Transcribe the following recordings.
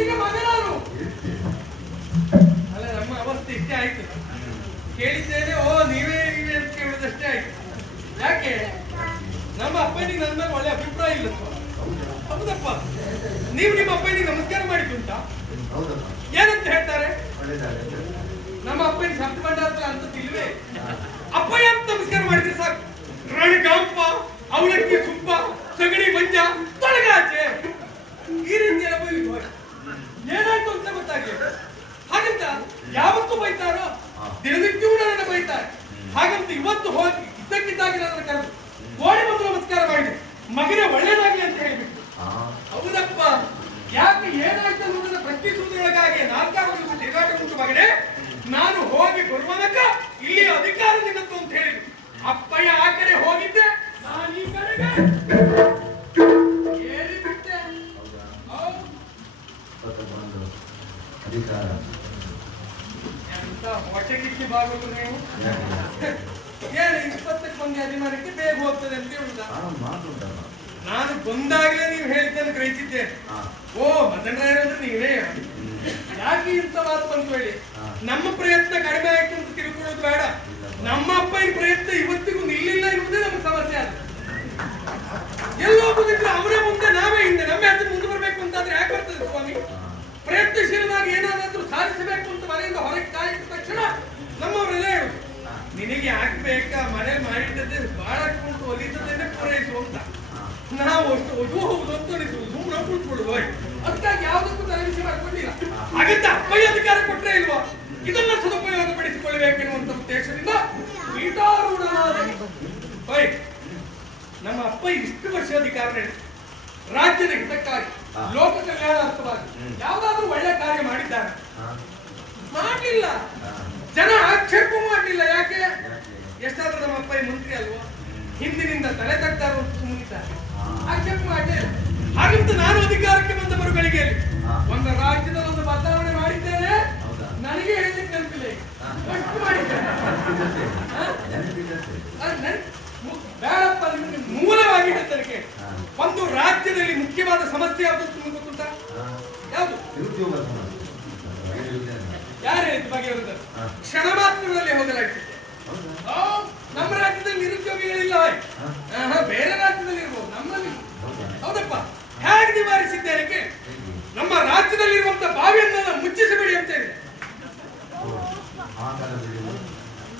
ಅಪ್ಪನಿಗೆ ಮಗ ನಾನು. ಅಲ್ಲ ನಮ್ಮ ಅವಸ್ಥೆ ಇಷ್ಟೇ ಆಯ್ತು. ಕೇಳಿದ್ದೇನೆ, ಓ ನೀವೇ ಅಂತ ಕೇಳುವುದಷ್ಟೇ ಆಯ್ತು. ಯಾಕೆ ನಮ್ಮ ಅಪ್ಪನಿಗೆ ನನ್ನ ಮೇಲೆ ಒಳ್ಳೆ ಅಭಿಪ್ರಾಯ ಇಲ್ಲ. ಹೌದಪ್ಪ, ನೀವು ನಿಮ್ಮ ಅಪ್ಪನಿಗೆ ನಮಸ್ಕಾರ ಮಾಡಿದ್ದುಂಟಾ? ಏನಂತ ಹೇಳ್ತಾರೆ? ನಮ್ಮ ಅಪ್ಪನಿಗೆ ಶಬ್ದ ಭಂಡಾರ ಅಂತ ಇಲ್ವೇ. ಅಪ್ಪಯ್ಯ ಅಂತ ನಮಸ್ಕಾರ ಮಾಡಿದ್ರೆ ಸಾಕು. ರಣಗಾಂಪ, ಅವಲಕ್ಕಿ ಸುಬ್ಬ, ಸಗಣಿ ಮಂಜ, ತೊಳಗಾಚೆ, ಈ ರೀತಿ ಏನಾಯ್ತು ಅಂತ ಗೊತ್ತಾಗ್ಲಿಲ್ಲ. ಹಾಗಂತ ಯಾವತ್ತೂ ಬೈತಾರೋ? ದಿನನಿತ್ಯವೂ ನನ್ನ ಬೈತಾರೆ. ಹಾಗಂತ ಇವತ್ತು ಹೋಗಿ ಇದ್ದಕ್ಕಿದ್ದಾಗಿ ನನ್ನ ಕರೆದು ಗೋಡೆ ಬಂದು ನಮಸ್ಕಾರ ಮಾಡಿದೆ. ಮಗನೇ ಒಳ್ಳೇದಾಗ್ಲಿ ಅಂತ ಹೇಳಿಬಿಟ್ಟು. ಹೌದಪ್ಪ, ಯಾಕೆ ಏನಾಯ್ತು ಅನ್ನೋದನ್ನ ಪ್ರಶ್ನಿಸುವುದರೊಳಗಾಗಿ 4 ದಿವಸ ತಿರುಗಾಟ ಉಂಟು ಮಗನೇ. ನಾನು ಹೋಗಿ ಬರುವನಕ ಇಲ್ಲಿ ಅಧಿಕಾರ ನಿನ್ನತ್ತು ಅಂತ ಹೇಳಿದ್ರು. ಅಪ್ಪಯ್ಯ ಆ ಕಡೆ ಹೋಗಿದ್ದೆ, ನಾನು ಈ ಕಡೆಗೆ ಏರಿಬಿಟ್ಟೆ. ಎಂತ ಹೊಟ್ಟೆಗಿಚ್ಚಿ ಬಾಗೋದು ನೀವು. ಏನು 20ಕ್ಕೆ ಬಂದ ಅಧಿಮಾನಕ್ಕೆ ಬೇಗ ಹೋಗ್ತದೆ ಅಂತ ಹೇಳುದ? ನಾನು ಬಂದಾಗಲೇ ನೀವು ಹೇಳಿದ್ದನ್ನು ಗ್ರಹಿಸಿದ್ದೇನೆ. ಓ ಮದನರಾಯರಂದ್ರೆ ನೀವೇ. ಯಾಕೆ ಇಂಥ ಮಾತು ಬಂತು ಹೇಳಿ? ನಮ್ಮ ಪ್ರಯತ್ನ ಕಡಿಮೆ ಆಯ್ತು ಅಂತ ತಿಳ್ಕೊಳ್ಳೋದು ಬೇಡ. ನಮ್ಮ ಅಪ್ಪನ ಪ್ರಯತ್ನ ಇವತ್ತಿಗೂ ನಿಲ್ಲಿಲ್ಲ ಇರುವುದೇ ನಮ್ಮ ಸಮಸ್ಯೆ. ಅದು ಎಲ್ಲೋಗುದಿದ್ರೆ ಅವರೇ ಮುಂದೆ, ನಾವೇ ಹಿಂದೆ. ನಮ್ಮ ಹೆಸರು ಮುಂದೆ ಬರಬೇಕು ಅಂತಾದ್ರೆ ಯಾಕೆ ಬರ್ತದೆ ಸ್ವಾಮಿ? ಪ್ರಯತ್ನಶೀಲವಾಗಿ ಏನಾದ್ರೂ ಸಾಧಿಸಬೇಕು ಅಂತ ಮನೆಯಿಂದ ಹೊರಗೆ ಕಾಯಿದ ತಕ್ಷಣ ನಮ್ಮವರೆಲ್ಲ ಹೇಳುದು, ನಿನಗೆ ಆಗ್ಬೇಕಾ ಮನೇಲಿ ಮಾಡಿದ್ದದ್ದೇ ಬಹಳ ಉಂಟು, ಒಲಿಸದೇನೆ ಪೂರೈಸು ಅಂತ. ನಾವು ಅಷ್ಟು ಹೌದು ಅಂತ ಅನಿಸುವುದು, ಸುಮ್ಮನೆ ಕುಳಿತುಕೊಳ್ಳುದು. ಅದಕ್ಕಾಗಿ ಯಾವುದಕ್ಕೂ ತಲೆಬಿಸಿ ಮಾಡ್ಕೊಂಡಿಲ್ಲ. ಹಾಗಂತ ಅಪ್ಪಯ್ಯ ಅಧಿಕಾರ ಕೊಟ್ಟರೆ ಇಲ್ವಾ? ಇದನ್ನ ಸದುಪಯೋಗ ಪಡಿಸಿಕೊಳ್ಳಬೇಕೆನ್ನುವಂತ ಉದ್ದೇಶದಿಂದ ಪೀಠಾರೂಢನಾದ ನಮ್ಮ ಅಪ್ಪ ಇಷ್ಟು ವರ್ಷ ಅಧಿಕಾರ ನಡೆಸಿ ರಾಜ್ಯದ ಹಿತಕ್ಕಾಗಿ, ಲೋಕ ಕಲ್ಯಾಣಾರ್ಥವಾಗಿ ಯಾವ್ದಾದ್ರೂ ಒಳ್ಳೆ ಕಾರ್ಯ ಮಾಡಿದ್ದಾರೆ? ಮಾಡಲಿಲ್ಲ. ಜನ ಆಕ್ಷೇಪ ಮಾಡಲಿಲ್ಲ. ಯಾಕೆ? ಎಷ್ಟಾದ್ರೂ ನಮ್ಮ ಅಪ್ಪ ಮಂತ್ರಿ ಅಲ್ವಾ, ಹಿಂದಿನಿಂದ ತಲೆ ತಗ್ತಾರು ಮುಂದಿದ್ದಾರೆ, ಆಕ್ಷೇಪ ಮಾಡಲಿಲ್ಲ. ಹಾಗಂತ ನಾನು ಅಧಿಕಾರಕ್ಕೆ ಬಂದ ಮರುಗಳಿಗೆಯಲ್ಲಿ ಒಂದು ರಾಜ್ಯದಲ್ಲಿ ಒಂದು ಬದಲಾವಣೆ ಮಾಡಿದ್ದೇನೆ, ನನಗೆ ಹೇಳಲಿಕ್ಕೆ ನೆನಪಿಲ್ಲ. ಎಷ್ಟು ಮಾಡಿದ್ದೇನೆ ಬೇಡಪ್ಪ. ಮೂಲವಾಗಿ ಹೇಳ್ತಾರೆ, ಒಂದು ರಾಜ್ಯದಲ್ಲಿ ಮುಖ್ಯವಾದ ಸಮಸ್ಯೆ ಯಾವುದು ನಿಮ್ಗೆ ಗೊತ್ತುಂಟಾ? ಯಾವುದು? ಯಾರು ಹೇಳಿದ್ದು ಬಗೆಹರಿದ? ಕ್ಷಣ ಮಾತ್ರದಲ್ಲಿ ಹೋಗಲಾಗ್ತಿದೆ. ನಮ್ಮ ರಾಜ್ಯದಲ್ಲಿ ನಿರುದ್ಯೋಗಿಗಳಿಲ್ಲ, ಬೇರೆ ರಾಜ್ಯದಲ್ಲಿ ಇರ್ಬೋದು, ನಮ್ಮಲ್ಲಿ. ಹೌದಪ್ಪ, ಹೇಗೆ ನಿವಾರಿಸಿದ್ದೇನೆ? ನಮ್ಮ ರಾಜ್ಯದಲ್ಲಿರುವಂತ ಬಾವಿಯನ್ನೆಲ್ಲ ಮುಚ್ಚಿಸಬೇಡಿ ಅಂತ ಹೇಳಿದೆ.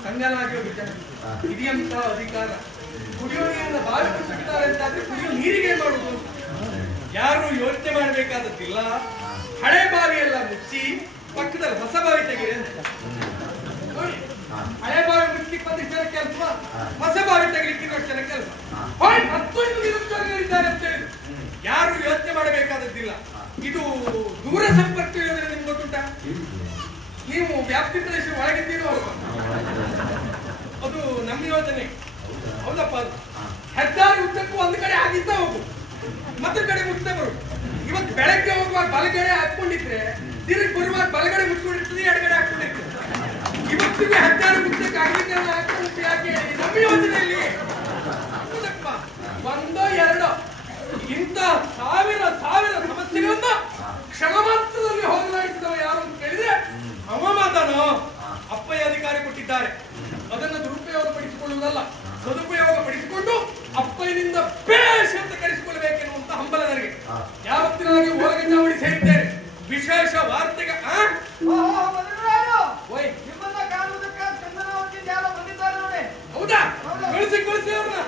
ಕಂಗಾಲಾಗಿ ಹೋಗಿದ್ದಾರೆ. ಇದೆಯಂತ ಅಧಿಕಾರ. ಕುಡಿಯೋ ನೀರಿನ ಬಾವಿ ಮುಚ್ಚಿಬಿಡ್ತಾರೆ ಅಂತಾದ್ರೆ ಕುಡಿಯೋ ನೀರಿಗೆ ಮಾಡುವುದು ಯಾರು ಯೋಚನೆ ಮಾಡಬೇಕಾದದ್ದಿಲ್ಲ. ಹಳೆ ಬಾವಿಯೆಲ್ಲ ಮುಚ್ಚಿ ಪಕ್ಕದಲ್ಲಿ ಹೊಸ ಬಾವಿ ತೆಗೀರಿ ಅಂತ ನೋಡಿ. ಹಳೆ ಬಾವಿ ಮುಚ್ಚಲಿಕ್ಕೆ 10 ಜನ ಕೆಲಸ, ಹೊಸ ಬಾವಿ ತೆಗಲಿಕ್ಕೆ 2 ಜನ ಕೆಲಸ. 10 ನಿರುದ್ಯೋಗಿಗಳಿದ್ದಾರೆ ಅಂತ ಹೇಳಿ ಯಾರು ಯೋಚನೆ ಮಾಡಬೇಕಾದದ್ದಿಲ್ಲ. ಇದು ದೂರ ಸಂಪರ್ಕ ಯೋಜನೆ ನಿಮ್ಗೆ ಗೊತ್ತುಂಟಾ? ನೀವು ವ್ಯಾಪ್ತಿ ಪ್ರದೇಶ ಒಳಗಿದ್ದೀರೋ ಅದು ನಮ್ಮ ಯೋಜನೆ. ಹೌದಪ್ಪ, ಅದು ಹೆದ್ದಾರಿ ಉದ್ದಕ್ಕೂ ಒಂದು ಕಡೆ ಆಗಿದ್ದ ಹೋಗು, ಮತ್ತೊಂದು ಕಡೆ ಮುಚ್ಚದೆ ಬರು. ಇವತ್ತು ಬೆಳಗ್ಗೆ ಹೋಗುವಾಗ ಬಲಗಡೆ ಹಾಕೊಂಡಿದ್ರೆ ತಿರುಗಿ ಬರುವಾಗ ಬಲಗಡೆ ಮುಚ್ಕೊಂಡಿರ್ತದೆ, ಎಡಗಡೆ ಹಾಕೊಂಡಿರ್ತದೆ. ಇವತ್ತಿಗೆ ಹೆದ್ದಾರಿ ಮುಚ್ಚಕ್ಕೆ ಆಗಲಿಕ್ಕೆ ಹಾಕೊಂಡು ಯಾಕೆ? ನಮ್ಮ ಯೋಜನೆಯಲ್ಲಿ ಒಂದೋ ಎರಡೋ ಇಂಥ ಸಾವಿರ ಸಮಸ್ಯೆಗಳನ್ನ ಕ್ಷಣ ಮಾತ್ರದಲ್ಲಿ ಹೋಗಲಾಡಿಸಿದವ ಯಾರು ಅಂತ ಕೇಳಿದ್ರೆ ಅವಮಾನ ಅಪ್ಪಯ್ಯ ಅಧಿಕಾರಿ ಕೊಟ್ಟಿದ್ದಾರೆ. ಅದನ್ನು ದುರುಪಯೋಗ ಪಡಿಸಿಕೊಳ್ಳುವುದಲ್ಲ, ಸದುಪಯೋಗ ಪಡಿಸಿಕೊಂಡು ಅಪ್ಪಯ್ಯನಿಂದ ಬೇಷ್ ಅಂತ ಕರೆಸಿಕೊಳ್ಳಬೇಕೆನ್ನುವಂತ ಹಂಬಲ ನನಗೆ. ಯಾವತ್ತಿನಾಗಿ ಓಲಗ ಚಾವಡಿ ಸೇರಿದ್ದೇನೆ. ವಿಶೇಷ ವಾರ್ತೆಗೆ ಹೌದಾ? ಕಳಿಸಿ ಅವ್ರನ್ನ.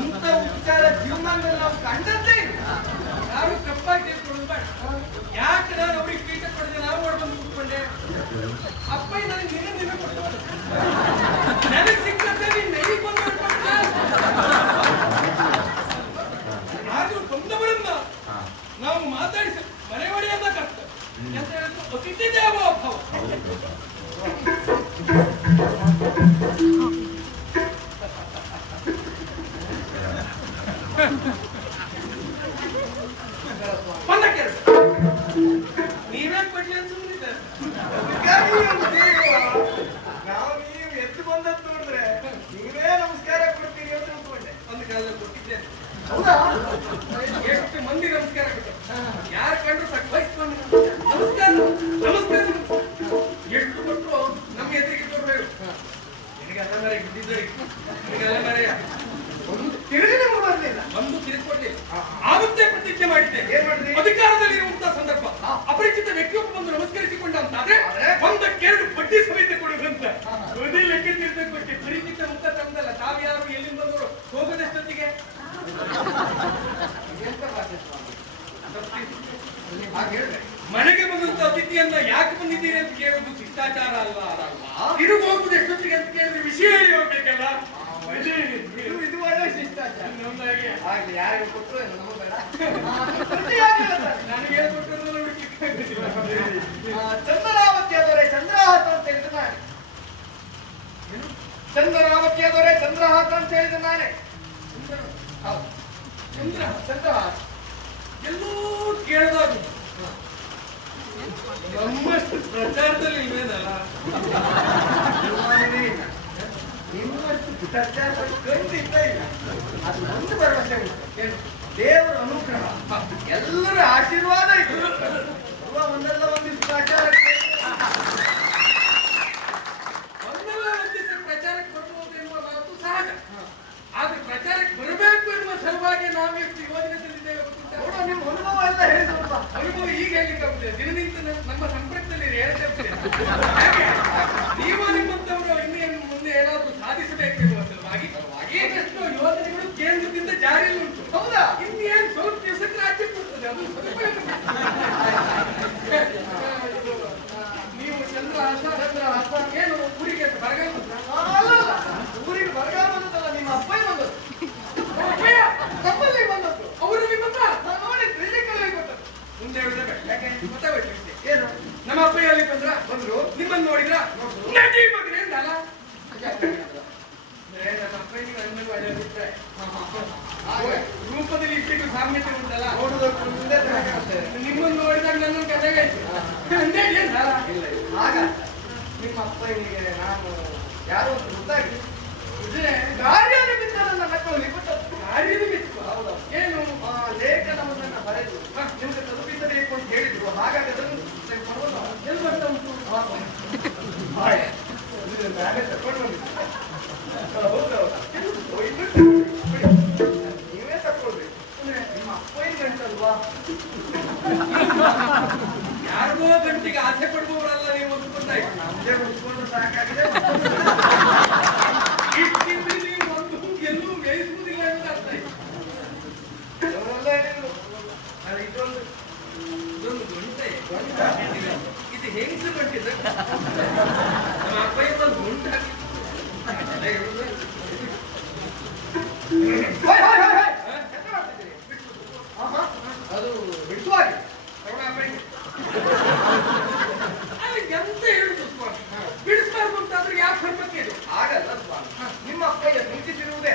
ಇಂಥ ಉಪಚಾರ ಜೀವಮಾನದಲ್ಲಿ ನಾವು ಕಂಡದ್ದೇ ಯಾರು ತಪ್ಪಾಗಿ ತಿಳ್ಕೊಳ್ಳೋದು ಬೇಡ. ಯಾಕೆ ನಾನು ಅವ್ರಿಗೆ ಪೀಠ ಕೊಡದೆ ನಾವು ಬಂದು ಕೂತ್ಕೊಂಡೆ? ಅಪ್ಪ ನನಗೆ ನಿನ್ನೆ ಕೊಟ್ಟು ನನಗೆ ಸಿಕ್ಕಂತೆ ನೀನು ನೈಗೆ ಬಂದು ಆದ್ರೂ ಎಷ್ಟು ಮಂದಿ ನಮಸ್ಕಾರ ಯಾರು ಕಂಡ್ರು ಸಾಕು ನಮಸ್ಕಾರ ನಮಸ್ಕಾರ ಎಷ್ಟು ಕೊಟ್ಟರು ನಮ್ಮ ಎದುರಿಗೆ ಕೊಡ್ಬೇಕು ನಿನಗೆ ಅಲ್ಲ ಮರೆ ಬಿದ್ದಿದ್ದರಿಗೆ ನಿನಗೆ ಅಲ್ಲ ಮರೆ ಒಂದು ತಿರುಗಿನ ಬರಲಿಲ್ಲ ಒಂದು ತಿರುಗಿಕೊಡ್ಲಿಲ್ಲ ಆಗುತ್ತೆ ಪ್ರತಿಜ್ಞೆ ಮಾಡಿದ್ದೆ ಏನ್ ಮಾಡಿದ್ರಿ ಅಧಿಕಾರದಲ್ಲಿ ಇರುವಂತಹ ಸಂದರ್ಭ ಅಪರಿಚಿತ ವ್ಯಕ್ತಿಯೊಬ್ಬ ಬಂದು ನಮಸ್ಕರಿಸಿಕೊಂಡ ಅಂತಾದ್ರೆ ಒಂದಕ್ಕೆರಡು ಬಡ್ಡಿ ಸಮೇತ ಕೊಡುವಂತ ಅದೇ ಲೆಕ್ಕ ತಿಳ್ದಕ್ಕೆ ಬಗ್ಗೆ ಪರಿಚಿತ ಮುಖ ತಂದಲ್ಲ ತಾವ್ಯಾರು ಎಲ್ಲಿಂದ ಬಂದವರು ಹೋಗೋದಷ್ಟೊತ್ತಿಗೆ ಮನೆಗೆ ಬಂದಂತ ಅತಿಥಿಯನ್ನ ಯಾಕೆ ಬಂದಿದ್ದೀರಿ ಅಂತ ಕೇಳೋದು ಶಿಷ್ಟಾಚಾರ ಅಲ್ಲ ತಿರುಗಿ ಹೋಗುದು ಎಷ್ಟೊತ್ತಿಗೆ ಅಂತ ಕೇಳಿದ್ರೆ ವಿಷಯ ಹೇಳಿ ಹೋಗ್ಬೇಕಲ್ಲ ಇದು ಒಳ್ಳೆ ಶಿಷ್ಟಾಚಾರ ನಮ್ದಾಗೆ ಆಗ್ಲಿ ಯಾರಿಗೆ ಕೊಟ್ಟರು ನನಗೆ ಕೊಟ್ಟರು ಚಂದ್ರಾವತಿಯಾದವರೇ ಚಂದ್ರಹಾಸ ಅಂತ ಹೇಳಿದ ನಾನೇ ಚಂದ್ರಾವತಿಯಾದವರೇ ಚಂದ್ರಹಾಸ ಅಂತ ಹೇಳಿದ ನಾನೇ ಹೌದು ಚಂದ್ರಹಾಸ ಎಲ್ಲೋ ಕೇಳಿದಾಗ ನಮ್ಮಷ್ಟು ಪ್ರಚಾರದಲ್ಲಿ ಇಲ್ವೇನಲ್ಲ ನಿಮ್ಮಷ್ಟು ಪ್ರಚಾರದಲ್ಲಿ ಖಂಡಿತ ಇಲ್ಲ ಅದು ಒಂದು ಭರವಸೆ ಉಂಟು ದೇವರ ಅನುಗ್ರಹ ಎಲ್ಲರ ಆಶೀರ್ವಾದ ಇದೆ ಒಂದಲ್ಲ ಒಂದಿಷ್ಟು ಪ್ರಚಾರಕ್ಕೆ ಒಂದಲ್ಲ ಒಂದಿಷ್ಟು ಪ್ರಚಾರಕ್ಕೆ ಬರ್ಬೋದು ಎನ್ನುವ ಮಾತು ಸಹಜ ಆದ್ರೆ ಪ್ರಚಾರಕ್ಕೆ ಬರಬೇಕು ಎನ್ನುವ ಸಲುವಾಗಿ ನಾವು ಎಷ್ಟು ಯೋಜನೆ ತಂದಿದ್ದೇವೆ ಗೊತ್ತುಂಟಾ ನಿಮ್ಮ ಅನುಭವ ಎಲ್ಲ ಹೇಳಿ ಸ್ವಲ್ಪ ಅನುಭವ ಈಗ ಹೇಳಲಿಕ್ಕಾಗುತ್ತದೆ ದಿನನಿತ್ಯ ನಮ್ಮ ಸಂಪರ್ಕದಲ್ಲಿ ಹೇಳ್ತೇವೆ ನೀವು ನಿಮ್ಮಂತವರು ಇನ್ನೇನು ಮುಂದೆ ಏನಾದರೂ ಸಾಧಿಸಬೇಕೆನ್ನುವ ಸಲುವಾಗಿ ಈಗಷ್ಟು ಯೋಜನೆಗಳು ಕೇಂದ್ರದಿಂದ ಜಾರಿಯಲ್ಲಿ ಉಂಟು ಹೌದಾ ಇನ್ನೇನು ಸ್ವಲ್ಪ ದಿವಸಕ್ಕೆ ರಾಜ್ಯಕ್ಕೆ ಬರ್ತದೆ ಅದು ನೀವು ಚಂದ್ರಹಾಸ ಏನು ಊರಿಗೆ ಬರಗಾಲ ಊರಿಗೆ ಬರಗಾಲ ಬಂದದಲ್ಲ ನಿಮ್ಮ ಅಪ್ಪಯ್ಯ ಬಂದದ್ದು ನಮ್ಮಲ್ಲಿ ಬಂದದ್ದು ಅವರು ನಿಮ್ಮನ್ನ ನೋಡಿ ಕೊಟ್ಟರು ಮುಂದೆ ಹೇಳಿದ್ರೆ ಯಾಕೆ ಗೊತ್ತಾಗಬೇಕು ಏನು ನಮ್ಮ ಅಪ್ಪಯ್ಯ ಅಲ್ಲಿ ಬಂದ್ರು ನಿಮ್ಮನ್ನು ನೋಡಿದ್ರ ನಟಿ ಮಗನೇ ಅಲ್ಲ ನನ್ನ ಅಪ್ಪಯ್ಯ ನನ್ನ ಒಳ್ಳೆ ಅಭಿಪ್ರಾಯ ರೂಪದಲ್ಲಿ ಇಷ್ಟಕ್ಕೆ ಸಾಮ್ಯತೆ ಉಂಟಲ್ಲ ನಿಮ್ಮನ್ನು ನೋಡಿದಾಗ ನನ್ನ ಕಥೆಗೆ ಆಗ ನಿಮ್ಮ ಅಪ್ಪನಿಗೆ ನಾನು ಯಾರೋ ಒಂದು ಗೊತ್ತಾಗಿದೆ ಗಾಡಿಯನ್ನು ಬಿಟ್ಟು ನನ್ನ ಮಕ್ಕಳು ಗಾಡಿಯನ್ನು ಬಿಟ್ಟು ಹೌದಾ ಏನು ಲೇಖನವನ್ನ ಬರೆದು ನಿಮಗೆ ತಲುಪಿಸಬೇಕು ಅಂತ ಹೇಳಿದ್ರು ಹಾಗಾಗಿ ಅದನ್ನು ಎಲ್ಲಿ ಬರ್ತಾ ಉಂಟು ತಕೊಂಡು ನೀವೇ ತಕೊಳ್ಬೇಕು ನಿಮ್ಮ ಅಪ್ಪಯ್ಯ ಗಂಟಲ್ವಾ ಯಾರಿಗೋ ಗಂಟಿಗೆ ಆಸೆ ಪಡುವವರಲ್ಲ ನೀವು ಅಂದ್ಕೊಂಡಾಯ್ತು ನಮ್ದೇ ಉಟ್ಕೊಂಡು ಸಾಕಾಗಿದೆ ನೀವು ಒಂದು ಎಲ್ಲೂ ಬೇಯಿಸುವುದಿಲ್ಲ ಅಂತ ಅರ್ಥ ಆಯ್ತು ಇದೊಂದು ಇದು ಹೆಂಗಸ ಗಂಟಿದೆ ನಮ್ಮ ಅಪ್ಪಯ್ಯ ಒಂದು ಗುಂಟು ಹಾಕಿ ಅದು ಬಿಡಿಸುವಾಗಿ ಎಂತ ಹೇಳುದು ಸ್ವಾಮಿ ಬಿಡಿಸಬಾರ್ದು ಅಂತಾದ್ರೆ ಯಾವ ಧರ್ಮಕ್ಕೆ ಇದು ಆಗಲ್ಲ ಸ್ವಾಮಿ ನಿಮ್ಮ ಅಪ್ಪಯ್ಯ ಸೂಚಿಸಿರುವುದೇ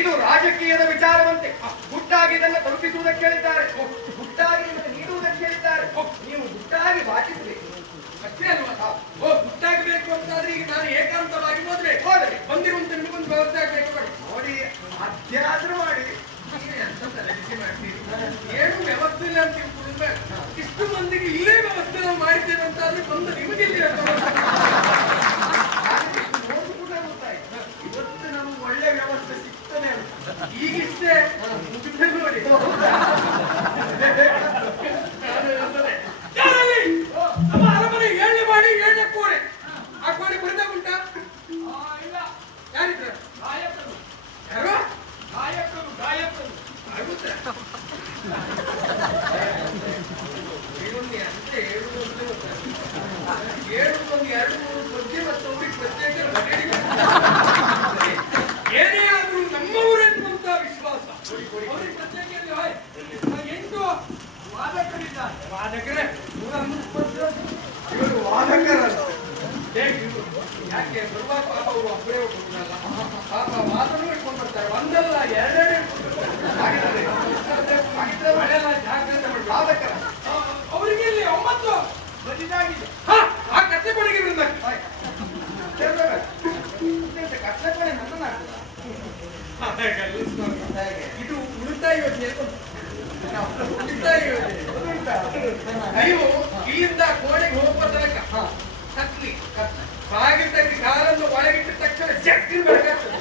ಇದು ರಾಜಕೀಯದ ವಿಚಾರವಂತೆ ಗುಟ್ಟಾಗಿ ಇದನ್ನು ತಲುಪಿಸುವುದಕ್ಕೆ ಹೇಳಿದ್ದಾರೆ ಗುಟ್ಟಾಗಿ ಇದನ್ನು ನೀಡುವುದಕ್ಕೆ ಹೇಳಿದ್ದಾರೆ ನೀವು ಗುಟ್ಟಾಗಿ ವಾಚಿಸಬೇಕು ಅಷ್ಟೇ ಅಲ್ವಾ ಗುಟ್ಟಾಗಿ ಬೇಕು ಅಂತಾದ್ರೆ ಈಗ ನಾನು ಏಕಾಂತವಾಗಿ ಹೋದ್ರೆ ಬಂದಿರುವಂತ ನಿಮಗೊಂದು ವ್ಯವಸ್ಥೆ ಆಗ್ಬೇಕು ನೋಡಿ ಅಧ್ಯಾಸನ ಮಾಡಿ ಏನು ವ್ಯವಸ್ಥೆ ಇಲ್ಲ ಅಂತ ತಿಳ್ಕೊಂಡ್ರೆ ಇಷ್ಟು ಮಂದಿಗೆ ಇಲ್ಲೇ ವ್ಯವಸ್ಥೆ ನಾವು ಮಾಡಿದ್ದೇವೆ ಅಂತ ಆದ್ರೆ ಬಂದು ನಿಮಗೆ ಇವತ್ತು ನಮ್ಗೆ ಒಳ್ಳೆ ವ್ಯವಸ್ಥೆ ಸಿಗ್ತಾನೆ ಈಗಿಷ್ಟೇ ಮುಗಿದ ನೋಡಿ ನೀವು ಇಲ್ಲಿಂದ ಕೋಣೆಗೆ ಹೋಗುವ ತನಕ ಕತ್ಲಿ ಬಾಗಿಲು ಕಾಲನ್ನು ಒಳಗಿಟ್ಟ ತಕ್ಷಣ ಜಗ್ಗಿನ ಬೆಳಕಾಗ್ತದೆ.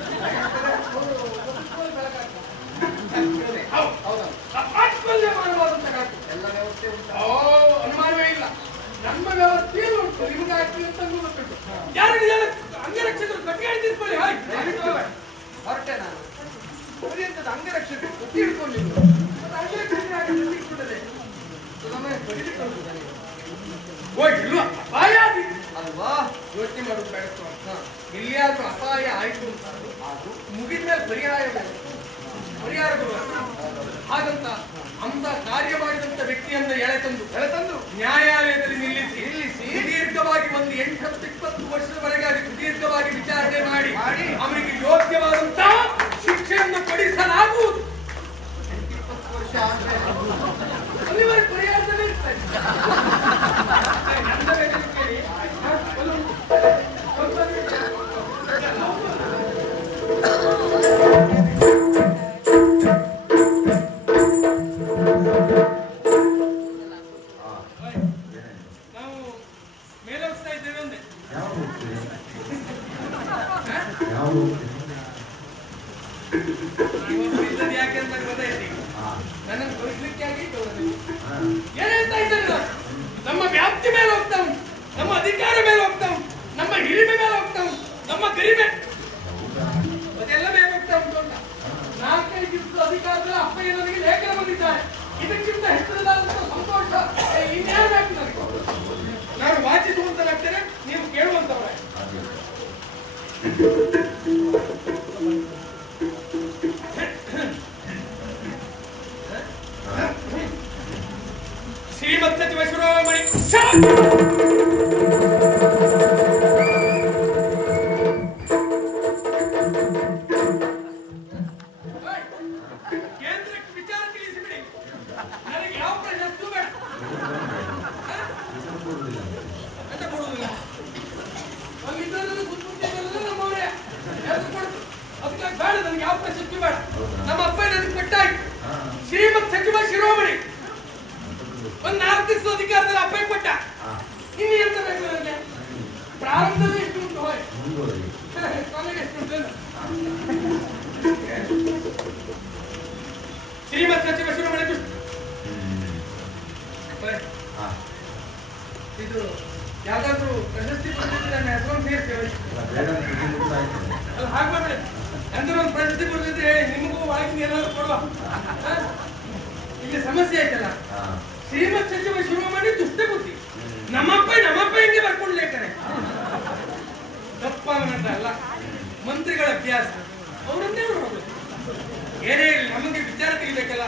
ಎಲ್ಲ ವ್ಯವಸ್ಥೆ ಉಂಟು, ಅನುಮಾನವೇ ಇಲ್ಲ. ನಮ್ಮ ವ್ಯವಸ್ಥೆಯಲ್ಲೂ ಉಂಟು, ನಿಮ್ಗೆ ಆಗ್ತದೆ ಅಂತ ಗೊತ್ತುಂಟು. ಯಾರು ಅಂಗರಕ್ಷಕರು ಕಟ್ಟಿಗೆ ತಿಳ್ಕೊಳ್ಳಿ. ಹೊರಟೆ ನಾನು ಎಂತದ್ದು ಅಂಗರಕ್ಷಕರು ಕಟ್ಟಿ ಹಿಡ್ಕೊಂಡಿದ್ದು ಅಂಗರಕ್ಷಕರಾಗಿ ಅಪಾಯ ಅಲ್ವಾ? ಯೋಚನೆ ಮಾಡೋದು ಬೇಡ. ಎಲ್ಲಿಯಾದ್ರೂ ಅಪಾಯ ಆಯ್ತು ಅಂತ ಅದು ಮುಗಿದ ಮೇಲೆ ಪರಿಹಾರಗಳು ಹಾಗಂತ ಅಂತ ಕಾರ್ಯ ಮಾಡಿದಂತ ವ್ಯಕ್ತಿಯನ್ನ ಎಳೆತಂದು ನ್ಯಾಯಾಲಯದಲ್ಲಿ ನಿಲ್ಲಿಸಿ ದೀರ್ಘವಾಗಿ ಒಂದು 8-20 ವರ್ಷದವರೆಗೆ ಅದಕ್ಕೆ ದೀರ್ಘವಾಗಿ ವಿಚಾರಣೆ ಮಾಡಿ ಅವರಿಗೆ ಯೋಗ್ಯವಾದಂತಹ ಶಿಕ್ಷೆಯನ್ನು ಕೊಡಿಸಲಾಗುವುದು. 20 ವರ್ಷ ಅಲ್ಲಿವರೆಗೆ ಪರಿಹಾರದಲ್ಲಿ ಇರ್ತಾರೆ. ನನ್ನನ್ನು ತೋರಿಸಲಿಕ್ಕೆ ಆಗಿತ್ತು. ಏನ್ ಹೇಳ್ತಾ ಇದ್ದಾರೆ? ನಮ್ಮ ವ್ಯಾಪ್ತಿ ಮೇಲೆ ಹೋಗ್ತಾ ಉಂಟು, ನಮ್ಮ ಅಧಿಕಾರ ಮೇಲೆ ಹೋಗ್ತಾ ಉಂಟು, ನಮ್ಮ ಹಿರಿಮೆ ಮೇಲೆ ಹೋಗ್ತಾ ಉಂಟು, ನಮ್ಮ ಗರಿಮೆ ಅದೆಲ್ಲ ಮೇಲೆ ಹೋಗ್ತಾ ಉಂಟು ಅಂತ 4-5 ದಿವಸದ ಅಧಿಕಾರದಲ್ಲಿ ಅಪ್ಪಯ್ಯ ನನಗೆ ಲೇಖನ ಬಂದಿದ್ದಾರೆ. ಇದಕ್ಕಿಂತ ಹೆಚ್ಚಿನದಾದಂತಹ ಸಂತೋಷ ಇನ್ಯಾರು ಬೇಕು ನನಗೆ? ನಾನು ವಾಚಿಸುವಂತನಾಗ್ತೇನೆ, ನೀವು ಕೇಳುವಂತವರೇ. ಶ್ರೀಮತ್ ಸಚಿವ ಶಿರೋಮಣಿ ಕೇಂದ್ರಕ್ಕೆ ವಿಚಾರ ತಿಳಿಸಿಬಿಡಿ. ನನಗೆ ಯಾವ ಪ್ರಶಸ್ತಿಯೂ ಬೇಡ ಅಂತ ಕೊಡುವುದಿಲ್ಲ. ನಮ್ಮವರೇ ಅದಕ್ಕೆ ಬೇಡ, ನನಗೆ ಯಾವ ಪ್ರಶಸ್ತಿ ಬೇಡ. ನಮ್ಮ ಅಪ್ಪ ನನಗೆ ಕೊಟ್ಟಾಗಿ ಶ್ರೀಮತ್ ಸಚಿವ ಶಿರೋಮಣಿ ಒಂದು 4 ದಿವಸದ ಅಧಿಕಾರದಲ್ಲಿ ಅಪ್ಪ ಕೊಟ್ಟ. ಇನ್ನು ಎಂತ ಬೇಕು ನನಗೆ? ಪ್ರಾರಂಭದಲ್ಲಿ ಎಷ್ಟು ಉಂಟು ಕೊನೆಗೆ ಎಷ್ಟು ಉಂಟು? ಶ್ರೀಮತ್ ಸಚಿವ ಶಿರೋಮಣಿ ಇದು ಯಾವ್ದಾದ್ರು ಪ್ರಶಸ್ತಿ ಕೊಡ್ತಿದ್ರೆ ನನ್ನ ಹೆಸರನ್ನು ಸೇರ್ತೇವೆ. ಹಾಗೆ ಅಂದ್ರೆ ಒಂದು ಪ್ರಶಸ್ತಿ ಕೊಡ್ತಿದ್ರೆ ನಿಮಗೂ ವಾಕಿಂಗ್ ಏನಾದ್ರು ಕೊಡುವ. ಇಲ್ಲಿ ಸಮಸ್ಯೆ ಆಯ್ತಲ್ಲ. ಶ್ರೀಮತ್ ಸಚಿವ ಶಿರೋಮಣಿ ದುಷ್ಟ ಬುದ್ಧಿ. ನಮ್ಮಪ್ಪ ಹಿಂಗೆ ಬರ್ಕೊಂಡು ಲೇಖನೆ ತಪ್ಪವನಂತ ಅಲ್ಲ, ಮಂತ್ರಿಗಳ ಅಭ್ಯಾಸ ಅವರನ್ನೇ ನೋಡಬೇಕು. ಏನೇ ನಮಗೆ ವಿಚಾರ ತೆಗಿಬೇಕಲ್ಲ.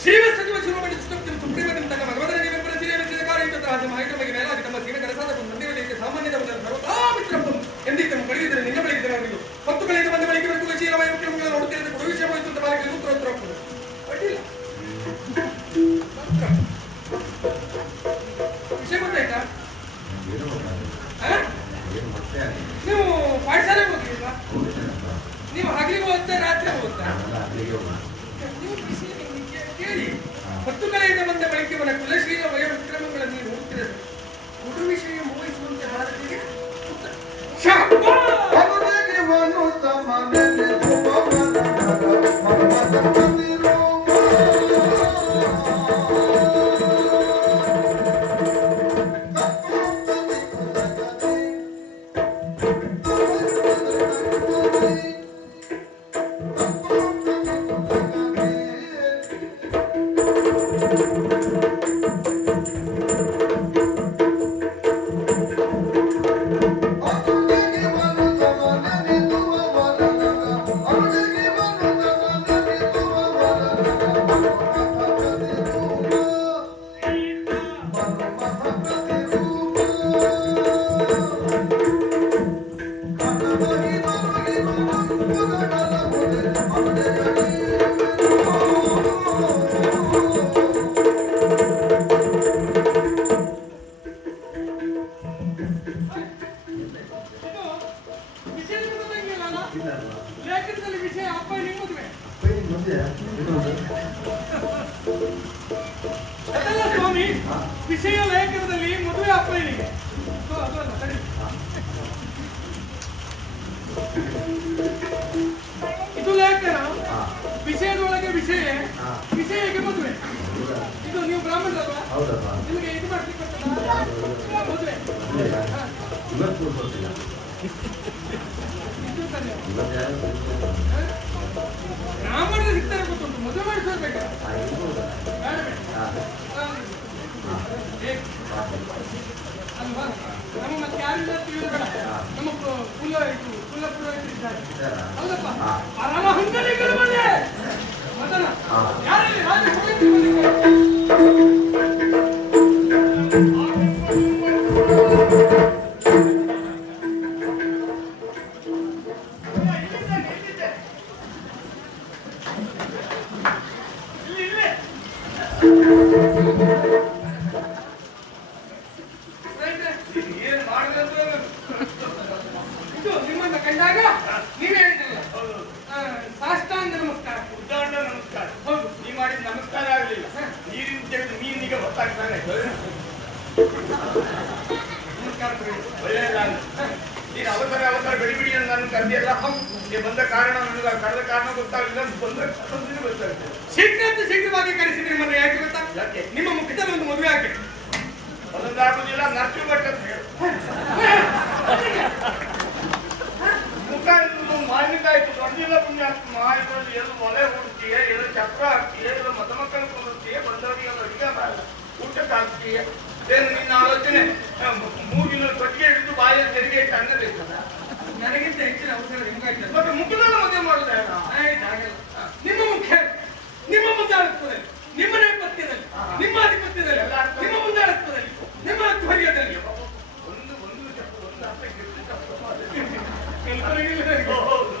ಶ್ರೀಮತ್ ಸಚಿವ ಶಿರೋಮಣಿ ಸುಪ್ರೀಂ ತನ್ನ ಭಗವಂತನ ನೀವೆಂಬರ ಸೀರೆ ಕಾರ್ಯಕ್ರಮ ಮಾಹಿತಿ ಬಗ್ಗೆ ಮೇಲೆ ತಮ್ಮ ಸೀಮೆ ಕೆಲಸದ ಮಂದಿರಕ್ಕೆ ಸಾಮಾನ್ಯದ ಸರ್ವತಾ ಮಿತ್ರಪ್ಪು ಎಂದಿದ್ದನ್ನು ಬಳಿದಿದ್ದರೆ ನಿನ್ನ ಬಳಿದಿದ್ದರೆ ಅವರಿಗೆ 10 ಗಳಿಂದ ಬಂದ ಬಳಿಕೆ ಬೇಕು ಶೀಲವಾಯ ಮುಖ್ಯಮಂತ್ರಿಗಳು ನೋಡುತ್ತಿದ್ದರೆ ಕೊಡು ವಿಷಯ ವಹಿಸುವಂತ ಬಾಲಿಕೆ ಉತ್ತರ ಹಾಕುವುದು ಅಡ್ಡಿಲ್ಲ. ವಿಷಯ ಗೊತ್ತಾಯ್ತಾ? ನೀವು ಪಾಠಶಾಲೆ ಹೋಗ್ಲಿಲ್ವಾ? ನೀವು ಹಗಲಿಗೆ ಓದ್ತಾ ರಾತ್ರಿ ಓದ್ತಾ? ಕೇಳಿ, 10 ಕಲೆಯಿಂದ ಬಂದ ಬಳಿಕೆ ಮನ ಕುಲಶೀಲ ವಯೋವಿಕ್ರಮಗಳನ್ನು ನೀವು ನೋಡುತ್ತಿರಬೇಕು. ಕುಡು ವಿಷಯ ಮೋಹಿಸುವಂತೆ ಭಾರತೀಯ ವಿಷಯ ಲೇಖನದಲ್ಲಿ ಮದುವೆ ಅಪ್ಪನಿಗೆ ಇದು ಲೇಖನ ವಿಷಯದೊಳಗೆ ವಿಷಯ ವಿಷಯಕ್ಕೆ ಮದುವೆ. ಇದು ನೀವು ಬ್ರಾಹ್ಮಣರಲ್ವಾ? ನಿಮಗೆ ಇದು ಮಾಡ್ಲಿಕ್ಕೆ ಮದುವೆ ಬ್ರಾಹ್ಮಣರ ಸಿಗ್ತಾರೆ ಗೊತ್ತುಂಟು, ಮದುವೆ ಮಾಡಿಸಬೇಕಾ? ಅಲ್ವಾ? ನಮ್ಮ ಮತ್ತೆ ಯಾರಿಂದ ತಿಳಿಯಬೇಡ, ನಮ್ಮ ಕುಲ ಇದು ಕುಲ ಪುರೋಹಿತರಿದ್ದಾರೆ ಹೌದಪ್ಪ. ಪರಮ ಹಂಗಲಿಗಳು ಬಂದೆ ಮದನ ಯಾರಲ್ಲಿ ರಾಜ ನಿಮ್ಮನ್ನ ಕಂಡಾಗ ನೀವೇ ಹೇಳಿದ್ರಲ್ಲ ಸಾಷ್ಟಾಂಗ ನಮಸ್ಕಾರ, ಉದ್ದಾಂಡ ನಮಸ್ಕಾರ. ಹೌದು, ನೀವು ಮಾಡಿದ ನಮಸ್ಕಾರ ಆಗಲಿಲ್ಲ, ನೀರಿನ ತೆಗೆದು ಮೀನಿಗೆ ಗೊತ್ತಾಗ್ತಾನೆ. ನಮಸ್ಕಾರ ಒಳ್ಳೆಯಲ್ಲ. ನೀನು ಅವಸರ ಅವಸರ ಬಿಡಿ ಅಂತ ನಾನು ಕರೆದಿಲ್ಲ. ನೀವು ಬಂದ ಕಾರಣ ನನಗೆ ಕರೆದ ಕಾರಣ ಗೊತ್ತಾಗಲಿಲ್ಲ, ಬಂದ ಗೊತ್ತಾಗುತ್ತೆ. ಶೀಘ್ರವಾಗಿ ಕರೆಸಿದ್ರೆ ನಿಮ್ಮನ್ನು ಯಾಕೆ ಗೊತ್ತಾ? ಯಾಕೆ? ನಿಮ್ಮ ಮುಖದಲ್ಲಿ ಒಂದು ಮದುವೆ ಹಾಕಿ ಒಂದೊಂದಾಗುದಿಲ್ಲ, ನರ್ಸು ಬಟ್ಟ ಮುಖ ಇರುವುದು ಮಾವಿನಕಾಯಿ ದೊಡ್ಡಿಲ್ಲ ಪುಣ್ಯಾತ್ಮ. ಇದರಲ್ಲಿ ಎಲ್ಲ ಒಲೆ ಹೊಡ್ತೀಯ, ಎಲ್ಲ ಚಕ್ರ ಹಾಕ್ತೀಯ, ಎಲ್ಲ ಮತ ಮಕ್ಕಳು ಕೊಡುತ್ತೀಯ, ಬಂದವರಿಗೆ ಅಡಿಗೆ ಊಟಕ್ಕೆ ಹಾಕ್ತೀಯ. ಏನು ನಿನ್ನ ಆಲೋಚನೆ? ಮೂಗಿನ ಕೊಟ್ಟಿಗೆ ಹಿಡಿದು ಬಾಯಿಯ ತೆರಿಗೆ ಇಟ್ಟು ಅನ್ನ ಬೇಕಲ್ಲ. ನನಗಿಂತ ಹೆಚ್ಚಿನ ಅವಸರ ನಿಮ್ಗಾಯ್ತು. ಮತ್ತೆ ಮುಖದಲ್ಲಿ ಮದುವೆ ಮಾಡುದ? ನಿಮ್ಮ ಮುಖ್ಯ ನಿಮ್ಮ ಮುಂದಾಳತ್ವದಲ್ಲಿ, ನಿಮ್ಮ ನೇಪಥ್ಯದಲ್ಲಿ, ನಿಮ್ಮ ಆಧಿಪತ್ಯದಲ್ಲಿ, ನಿಮ್ಮ ಮುಂದಾಳತ್ವದಲ್ಲಿ, ನಿಮ್ಮ ಧ್ವರ್ಯದಲ್ಲಿ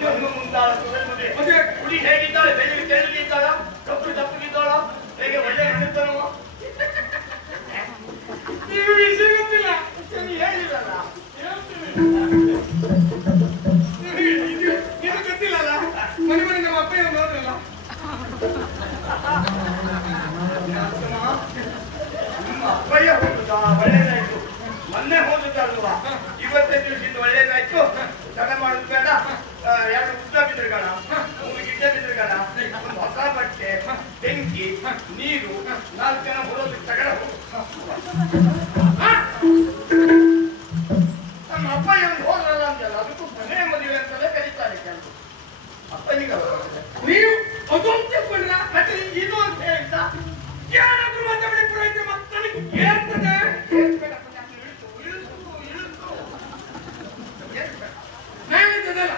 ಒಂದು ಮುಂದಾಳತ್ವದಲ್ಲಿ ಹುಡಿ ಹೇಗಿದ್ದಾಳೆ? ಬೆಳ್ಳಿ ತೆಳ್ಳಗಿದ್ದಾಳ, ಕಪ್ಪು ದಪ್ಪಗಿದ್ದಾಳ, ಹೇಗೆ ಒಳ್ಳೆ ನಡೀತಾನವ? ನೀವು ವಿಷಯ ಗೊತ್ತಿಲ್ಲ, ಹೇಳಿರಲ್ಲ, ಇದು ಗೊತ್ತಿಲ್ಲಲ್ಲ. ಮನೆ ಮನೆ ನಮ್ಮ ಅಪ್ಪ ನೋಡ್ರಲ್ಲ. ನಿಮ್ಮ ಅಪ್ಪಯ್ಯ ಹೋಗುದಾ? ಒಳ್ಳೇದಾಯ್ತು. ಮೊನ್ನೆ ಹೋಗುದಲ್ವಾ? ಇವತ್ತೇ ದಿವಸದಿಂದ ಒಳ್ಳೇದಾಯ್ತು. ತಡ ಮಾಡುದು ಬೇಡ. ಎರಡು ಉದ್ದ ಬಿದ್ರಗಳ, 3 ಗಿಡ್ಡ ಬಿದ್ರಗಳ, ಒಂದು ಹೊಸ ಬಟ್ಟೆ, ಬೆಂಕಿ, ನೀರು, 4 ಜನ ಹೊರೋದಕ್ಕೆ ತಗಡ ಹೋಗು. ನಮ್ಮ ಅಪ್ಪಯ್ಯ ಒಂದು ಹೋದ್ರಲ್ಲ ಅಂತಲ್ಲ, ಅದಕ್ಕೂ ಮನೆ ಮದುವೆ ಅಂತಲೇ ಕರೀತಾರೆ ಕೆಲವು. ಅಪ್ಪನಿಗೆ ನೀವು ಅದು ಅಂತ ತಿಳ್ಕೊಂಡ್ರ? ಮತ್ತೆ ಇದು ಅಂತ ಹೇಳಿದ್ದ ಏನಾದ್ರೂ ಮಾತಾಡಿ ಪುರೋಹಿತ ಮಕ್ಕಳಿಗೆ ಹೇಳ್ತದೆ. ಹೇಳಿದ್ದಲ್ಲ,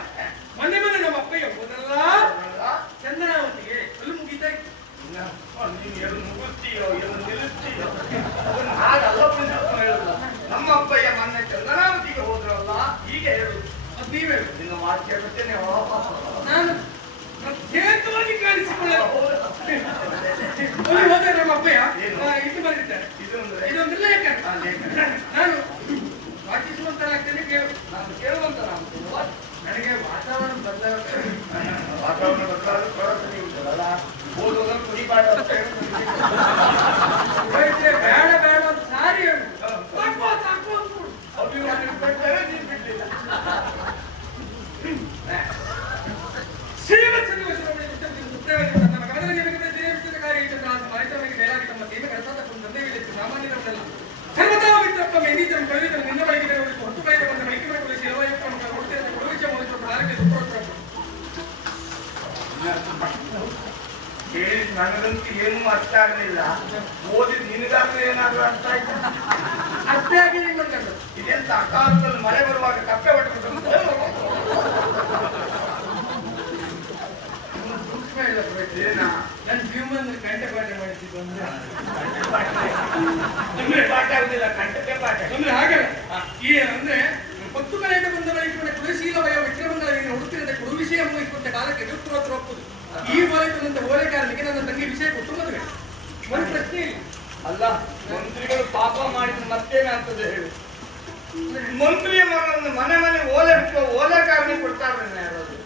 ಮೊನ್ನೆ ಮೊನ್ನೆ ನಮ್ಮ ಅಪ್ಪಯ್ಯ ಹೋದ್ರಲ್ಲ ಚಂದನಾವತಿಗೆ, ಅಲ್ಲಿ ಮುಗಿತಾಯ್ತು. ನೀನು ಏನು ಮುಗಿಸ್ತೀಯೋ ಏನು ನಿಲ್ಲಿಸ್ತೀಯೋ ಅದನ್ನು ಹಾಗಲ್ಲ ಹೇಳುದು. ನಮ್ಮ ಅಪ್ಪಯ್ಯ ಮೊನ್ನೆ ಚಂದನಾವತಿಗೆ ಹೋದ್ರಲ್ಲ, ಹೀಗೆ ಹೇಳುದು. ಅದು ನೀವೇ ನಿನ್ನ ವಾಕ್ಯ ಗೊತ್ತೇನೆ. ನಾನು ಪ್ರತ್ಯೇಕವಾಗಿ ಕಾಣಿಸಿಕೊಳ್ಳಲು ಹೋದ್ರೆ ನಮ್ಮ ಅಪ್ಪಯ್ಯ ಇದು ಬರೆದಿದ್ದಾರೆ. ಇದೊಂದು ಲೇಖನ. ನಾನು ವಾಚಿಸುವಂತರಾಗ್ತೇನೆ, ನಾನು ಕೇಳುವಂತರಾಗ್ತೇನೆ. ನನಗೆ ವಾತಾವರಣ ಬದಲಾವಣೆ ಓದುವುದನ್ನು ಕುಡಿಬಾರ್ದು ಅಂತ ಬೇಡ ಬೇಡ ಅಂತ ಸಾರಿ ಹೇಳು. ಅಭಿಮಾನಿಸ್ತಾರೆ, ನೀನು ಬಿಡ್ಲಿಲ್ಲ. ನನಗಂತೂ ಏನೂ ಅರ್ಥ ಆಗಲಿಲ್ಲ. ಓದಿದ್ ನಿನಗಾದ್ರೂ ಏನಾದ್ರೂ ಅರ್ಥ ಆಯ್ತು? ಅಷ್ಟೇ ಆಗಿದೆ. ಇದೆಂತ ಅಕಾಲದಲ್ಲಿ ಮಳೆ ಬರುವಾಗ ಕಪ್ಪೆ ಹೊಟ್ಟೆ ನನ್ನ ಜೀವನ ಗಂಟೆ ಪಾಠ ಮಾಡಿದ್ದು ಅಂದ್ರೆ ಪಾಠ ಆಗುದಿಲ್ಲ, ಗಂಟೆ ಪಾಠ ಅಂದ್ರೆ ಹಾಗಲ್ಲ. ಏನಂದ್ರೆ ಹೊತ್ತು ಕಲೆಯಿಂದ ಬಂದ ಬಳಿಕ ಕುಲಶೀಲ ವಯ ವಿಕ್ರಮಗಳ ಹುಡುಕಿರದೆ ಕುಡು ವಿಷಯ ಮುಗಿಸಿಕೊಂಡ ಕಾಲಕ್ಕೆ ಎದುರು ಒಪ್ಪುದು. ಈ ಬಾಲಿದಂತ ಓಲೆಗಾರನಿಗೆ ನನ್ನ ತಂಗಿ ವಿಷಯ ಕೊಟ್ಟು ಮದುವೆ. ಒಂದು ಪ್ರಶ್ನೆ ಇಲ್ಲ ಅಲ್ಲ. ಮಂತ್ರಿಗಳು ಪಾಪ ಮಾಡಿದ ಮತ್ತೇನೆ ಆಗ್ತದೆ ಹೇಳಿ. ಮಂತ್ರಿಯ ಮನೆ ಮನೆ ಓಲೆ ಹಚ್ಚುವ ಓಲೆಗಾರನಿಗೆ ಕೊಡ್ತಾರೆ. ಯಾರಾದ್ರು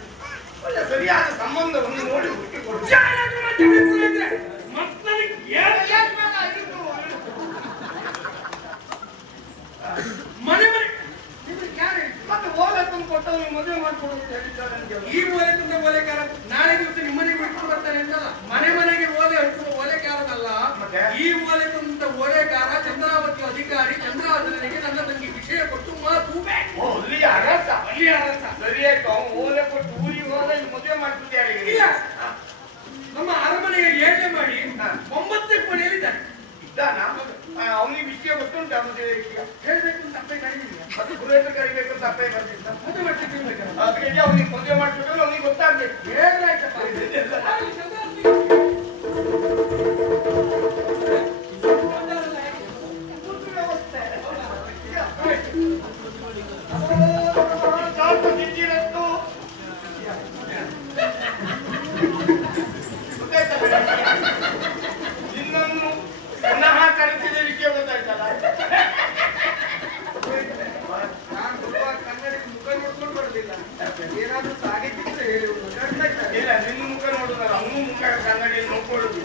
ಒಳ್ಳೆ ಸರಿಯಾದ ಸಂಬಂಧವನ್ನು ನೋಡಿ ಹುಡುಕಿ ಕೊಡ್ತಾರೆ. ಈ ಮೂಲಕಂತ ಓರೆಗಾರ ಚಂದ್ರಾವತಿ ಅಧಿಕಾರಿ ಚಂದ್ರಾವತಿಗೆ ನನ್ನ ತಂಗಿ ವಿಷಯ ಕೊಟ್ಟು ಅಲ್ಲಿ ಅರಸ ಸರಿಯಾಯ್ತು. ಅವನು ಓಲೆ ಕೊಟ್ಟು ಊರಿಗೆ ಹೋದ ಮದುವೆ ಮಾಡ್ತಿದ್ದಾರೆ. ಇಲ್ಲ, ನಮ್ಮ ಅರಮನೆಗೆ ಏಟೆ ಮಾಡಿ 9ನೇ ಕೋಣೆಯಲ್ಲಿದ್ದಾನೆ. ಇದ್ದಾನ? ಅವನಿಗೆ ವಿಷಯ ಗೊತ್ತುಂಟ ಮದುವೆ ಹೇಳ್ಬೇಕು ಅಂತ ಅಪ್ಪೆ ಕರೀಲಿಲ್ಲ. ಅದು ಪುರೋಹಿತ ಕರಿಬೇಕು ಅಂತ ಅಪ್ಪ ಬರ್ತಿದ್ದ. ಮದುವೆ ಮಾಡ್ಲಿಕ್ಕೆ ಇರ್ಬೇಕಲ್ಲ. ಅದಕ್ಕೆ ಅವನಿಗೆ ಮದುವೆ ಮಾಡ್ತಿದ್ರು ಅವನಿಗೆ ಗೊತ್ತಾಗ್ಬೇಕು. ಹೇಗಾಯ್ತಪ್ಪ ನಿನ್ನನ್ನು ಪುನಃ ಕರೆಸಿದ ವಿಷಯ ಗೊತ್ತಾಯ್ತಲ್ಲ. ನಾನು ಕನ್ನಡಿ ಮುಖ ನೋಡ್ಕೊಂಡು ಬರೋದಿಲ್ಲ. ಏನಾದ್ರೂ ಸಾಗಿದ್ರೆ ಹೇಳಿ. ಇಲ್ಲ, ನಿನ್ನ ಮುಖ ನೋಡುದಲ್ಲ, ಅವನು ಮುಖ ಕನ್ನಡಿಯಲ್ಲಿ ನೋಡ್ಕೊಳ್ಳುದು.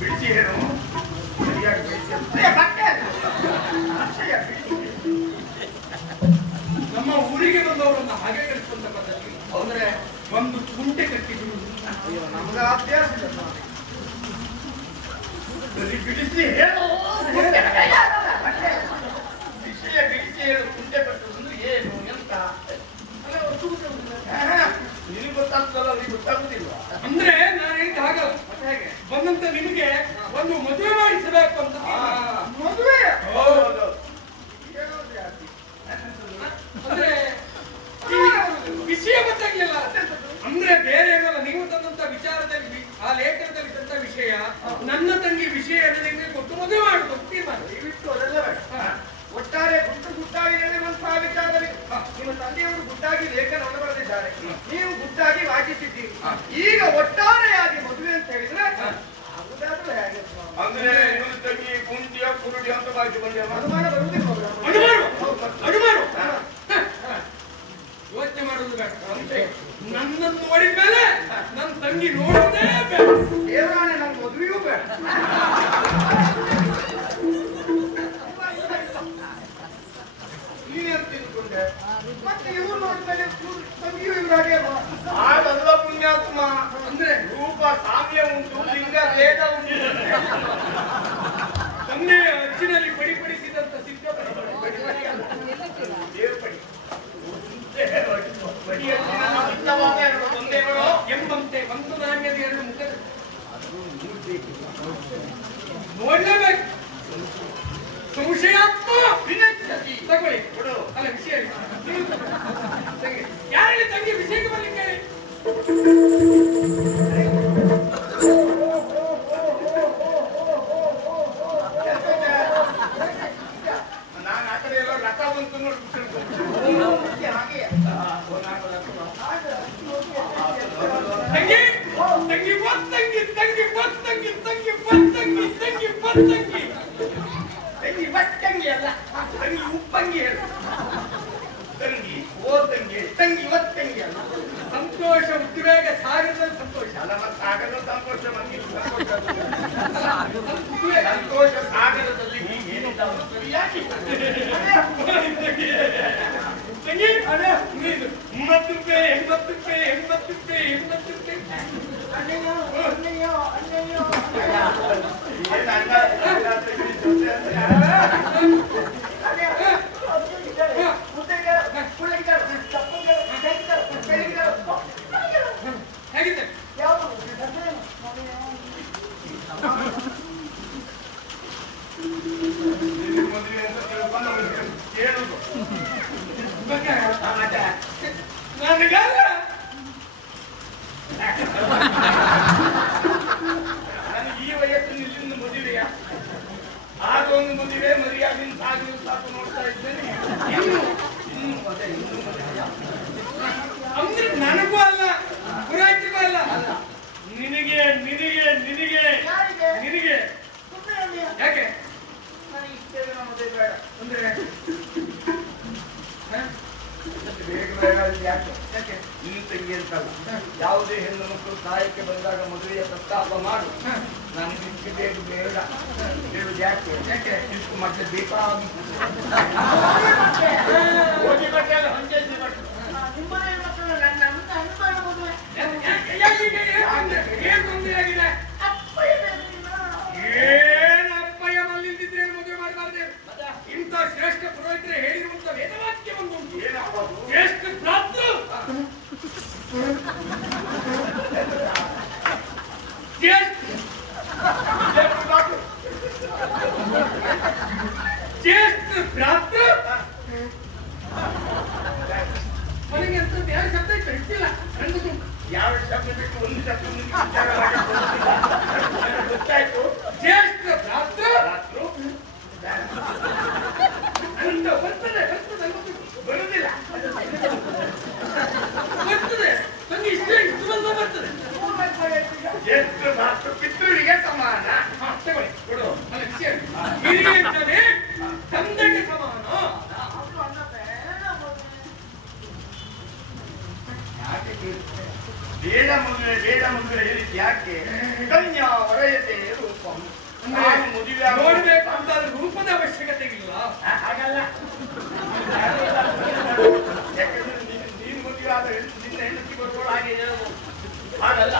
ಬಿಡಿಸಿ ಹೇಳು. ನಮ್ಮ ಊರಿಗೆ ಬಂದವರನ್ನ ಹಾಗೆ ಕಳಿಸುವಂತ ಪದ್ಧತಿ ಅಂದ್ರೆ ಒಂದು ಕುಂಟೆ ಕಟ್ಟಿಬಿಡುವುದು. ನಮ್ಗೆ ಅಭ್ಯಾಸ ಬಿಡಿಸಿ ಹೇಳು. ವಿಷಯ ಬಿಡಿಸಿ ಹೇಳು. ಕುಂಟೆ ಕಟ್ಟುವುದು ಏನು ಎಂತ ನಿನಗೆ ಗೊತ್ತಾಗ್ತಲ್ಲ, ಅವ್ರಿಗೆ ಗೊತ್ತಾಗುದಿಲ್ಲ. ಅಂದ್ರೆ ನಾನು ಹೇಳಿದ ಹಾಗಲ್ಲ. ಹೇಗೆ ಬಂದಂತ ನಿಮಗೆ ಒಂದು ಮದುವೆ ಮಾಡಿಸಬೇಕು ಅಂತ ಮದುವೆ ಅಂದ್ರೆ ಈ ವಿಷಯ ಗೊತ್ತಾಗ್ಲಿಲ್ಲ. ಅಂದ್ರೆ ಬೇರೆ ಏನಲ್ಲ, ನೀವು ತಂದಂತ ವಿಚಾರದಲ್ಲಿ ಆ ಲೇಖನದಲ್ಲಿ ತಂದ ವಿಷಯ ನನ್ನ ತಂಗಿ ವಿಷಯ ನಿಮಗೆ ಕೊಟ್ಟು ಮದುವೆ ಮಾಡುದು ತೀರ್ಮಾನ. ದಯವಿಟ್ಟು ಅದೆಲ್ಲ ಬೇಡ. ಒಟ್ಟಾರೆ ಗುಟ್ಟಾಗಿ ಹೇಳುವಂತಹ ವಿಚಾರದಲ್ಲಿ ನಿಮ್ಮ ತಂದೆಯವರು ಗುಟ್ಟಾಗಿ ಲೇಖನವನ್ನು ಬರೆದಿದ್ದಾರೆ, ನೀವು ಗುಟ್ಟಾಗಿ ವಾಚಿಸಿದ್ದೀರಿ. ಈಗ ಒಟ್ಟಾರೆಯಾಗಿ ಮದುವೆ ಅಂತ ಹೇಳಿದ್ರೆ ಆಗುದಾದ್ರೂ ಹೇಗೆ? ಅಂದ್ರೆ ಇನ್ನೊಂದು ತಂಗಿ ಕುಂಟಿಯ ಕುರುಡಿ ಅಂತ ಬಾಕಿ ಬಂದ ಅನುಮಾನ ಬರುವುದಿಲ್ಲ. ಅನುಮಾನ ಯೋಚನೆ ಮಾಡುವುದು ಬೇಡ. ನನ್ನನ್ನು ನೋಡಿದ ಮೇಲೆ ನನ್ನ ತಂಗಿ ನೋಡುವುದೇ ಬೇಡ. ದೇವರಾಣೆ ನನ್ನ ಮದುವೆಯೂ ಬೇಡ. ನೀನು ತಿಳ್ಕೊಂಡೆ ಮತ್ತೆ ಇವ್ರು ನೋಡಿದ್ಮೇಲೆ ತಂಗಿಯೂ ಇವರಾಗೆ ಅದಲ್ಲ ಪುಣ್ಯಾತ್ಮ. ಅಂದ್ರೆ ರೂಪ ಸಾಮ್ಯ ಉಂಟು, ಲಿಂಗ ಭೇದ ಉಂಟು. ತಂದೆ ಅಚ್ಚಿನಲ್ಲಿ ಪಡಿಪಡಿಸಿದಂತ ಸಿದ್ಧ ಎಂಬಂತೆ ಒಂದು ನಾಣ್ಯದ ಎರಡು ಮುಖ ನೋಡ್ಲೇಬೇಕು. ಸಂಶಯಾತ್ಮ ತಗೊಳ್ಳಿ ಅಲ್ಲ ವಿಷಯ ಯಾರಲ್ಲಿ ತಂಗಿ ವಿಷಯಕ್ಕೆ ಬರ್ಲಿಕ್ಕೆ ನಾನು ಆ ಕಡೆ ಎಲ್ಲ ರಥ ಬಂತು ನೋಡ್ಬಿಟ್ಟು ತಂಗಿ ತಂಗಿ ಬತ್ತಂಗಿ ತಂಗಿ ಬತ್ತಂಗಿ ತಂಗಿ ಬತ್ತಂಗಿ ತಂಗಿ ಬತ್ತಂಗಿ ತಂಗಿ ಬಟ್ಟಂಗಿ ಅಲ್ಲ, ತಂಗಿ ಉಪ್ಪಂಗಿ ಹೇಳು. ತಂಗಿ ಓ ತಂಗಿ ತಂಗಿ ಒತ್ತಂಗಿ ಅಲ್ಲ. ಸಂತೋಷ ಉದ್ವೇಗ ಸಾಗರದಲ್ಲಿ ಸಂತೋಷ ಅಲ್ಲ, ಮತ್ತೆ ಸಾಗರದ ಸಂತೋಷ ಮಂದಿ ಸಂತೋಷ ಸಾಗರದಲ್ಲಿ ಹೀಗೆ ಯಾಕೆ ತಂಗಿ ಅದ ನೀನು 30 ರೂಪಾಯಿ 80 ರೂಪಾಯಿ 80 ರೂಪಾಯಿ 80 ರೂಪಾಯಿ ಹೇಗಿದೆ ಮದುವೆ ಅಂತ ತಿಳ್ಕೊಂಡು ಕೇಳುದು ನನಗಲ್ಲ ನನಗೆ ಈ ವಯಸ್ಸಿನಿಂದ ಮದುವೆಯ ಆಗ ಒಂದು ಮದುವೆ ಮರ್ಯಾದಿಂದ ಸಾಗಲು ಸಾಕು ನೋಡ್ತಾ ಇದ್ದೇನೆ. ಇನ್ನು ಮದುವೆಯ ಅಂದ್ರೆ ನನಗೂ ಅಲ್ಲ ಪುರಾಯಿತಿಗೂ ಅಲ್ಲ ನಿನಗೆ ನಿನಗೆ ನಿನಗೆ ನಿನಗೆ ಯಾಕೆ ಮದುವೆ ಬೇಡ ಅಂದ್ರೆ ಬೇಗ ಬೇಡ ಯಾಕೆ ನಿನ್ನ ತಂಗಿ ಅಂತಲ್ಲ, ಯಾವುದೇ ಹೆಣ್ಣು ಮಕ್ಕಳು ಸಹಾಯಕ್ಕೆ ಬಂದಾಗ ಮದುವೆಯ ಪ್ರಸ್ತಾಪ ಮಾಡು. ನನಗೆ ಇದಕ್ಕೆ ಬೇಕು ಬೇಡ ಹೇಳುದು ಯಾಕೆ? ಇಷ್ಟು ಮತ್ತೆ ಬೇಕಾಗಿ ಹೋಗಿ ಬಟ್ಟೆ ಅಲ್ಲ, ಹೊಂಚೆ ಬಟ್ಟೆ ಜ್ಯೇಷ್ಠ ಭ್ರಾತೃ ಜ್ಯೇಷ್ಠ ಭ್ರಾತೃ ನನಗೆ ಅಂತ ಯಾರು ಶಬ್ದ ಇಟ್ಟಿಲ್ಲ ನನಗೂ ಯಾವ ಶಬ್ದ ಬಿಟ್ಟು ಒಂದು ಶಬ್ದ ಗೊತ್ತಾಯ್ತು. ಜ್ಯೇಷ್ಠ ಭ್ರಾತೃ ಅಂತ ಬರ್ತದೆ ಬರುದಿಲ್ಲ ಬರ್ತದೆ ನನಗೆ ಇಷ್ಟು ಬಂದ ಬರ್ತದೆ. ಜ್ಯೇಷ್ಠ ಭ್ರಾತೃ ಪಿತೃವಿಗೆ ಸಮಾನ. ತಗೊಳ್ಳಿ ಕೊಡು ನನ್ನ ವಿಷಯ ಹಿರಿಯಂತನೇ ತಂದೆಗೆ ಸಮಾನ. ಬೇಡ ಮದುವೆ ಹೇಳಿದ್ ಯಾಕೆ? ಕನ್ಯಾ ವರಯತೆ ರೂಪಂ. ನೋಡ್ಬೇಕು ಅಂತ ರೂಪದ ಅವಶ್ಯಕತೆ ಇಲ್ಲ. ಹಾಗಲ್ಲ, ಯಾಕಂದ್ರೆ ನೀನು ಮದುವೆ ಆದ ನಿನ್ನ ಹೆಂಡತಿ ಬರುವಳು ಹಾಗೆ ಹೇಳಬಹುದು. ಹಾಗಲ್ಲ,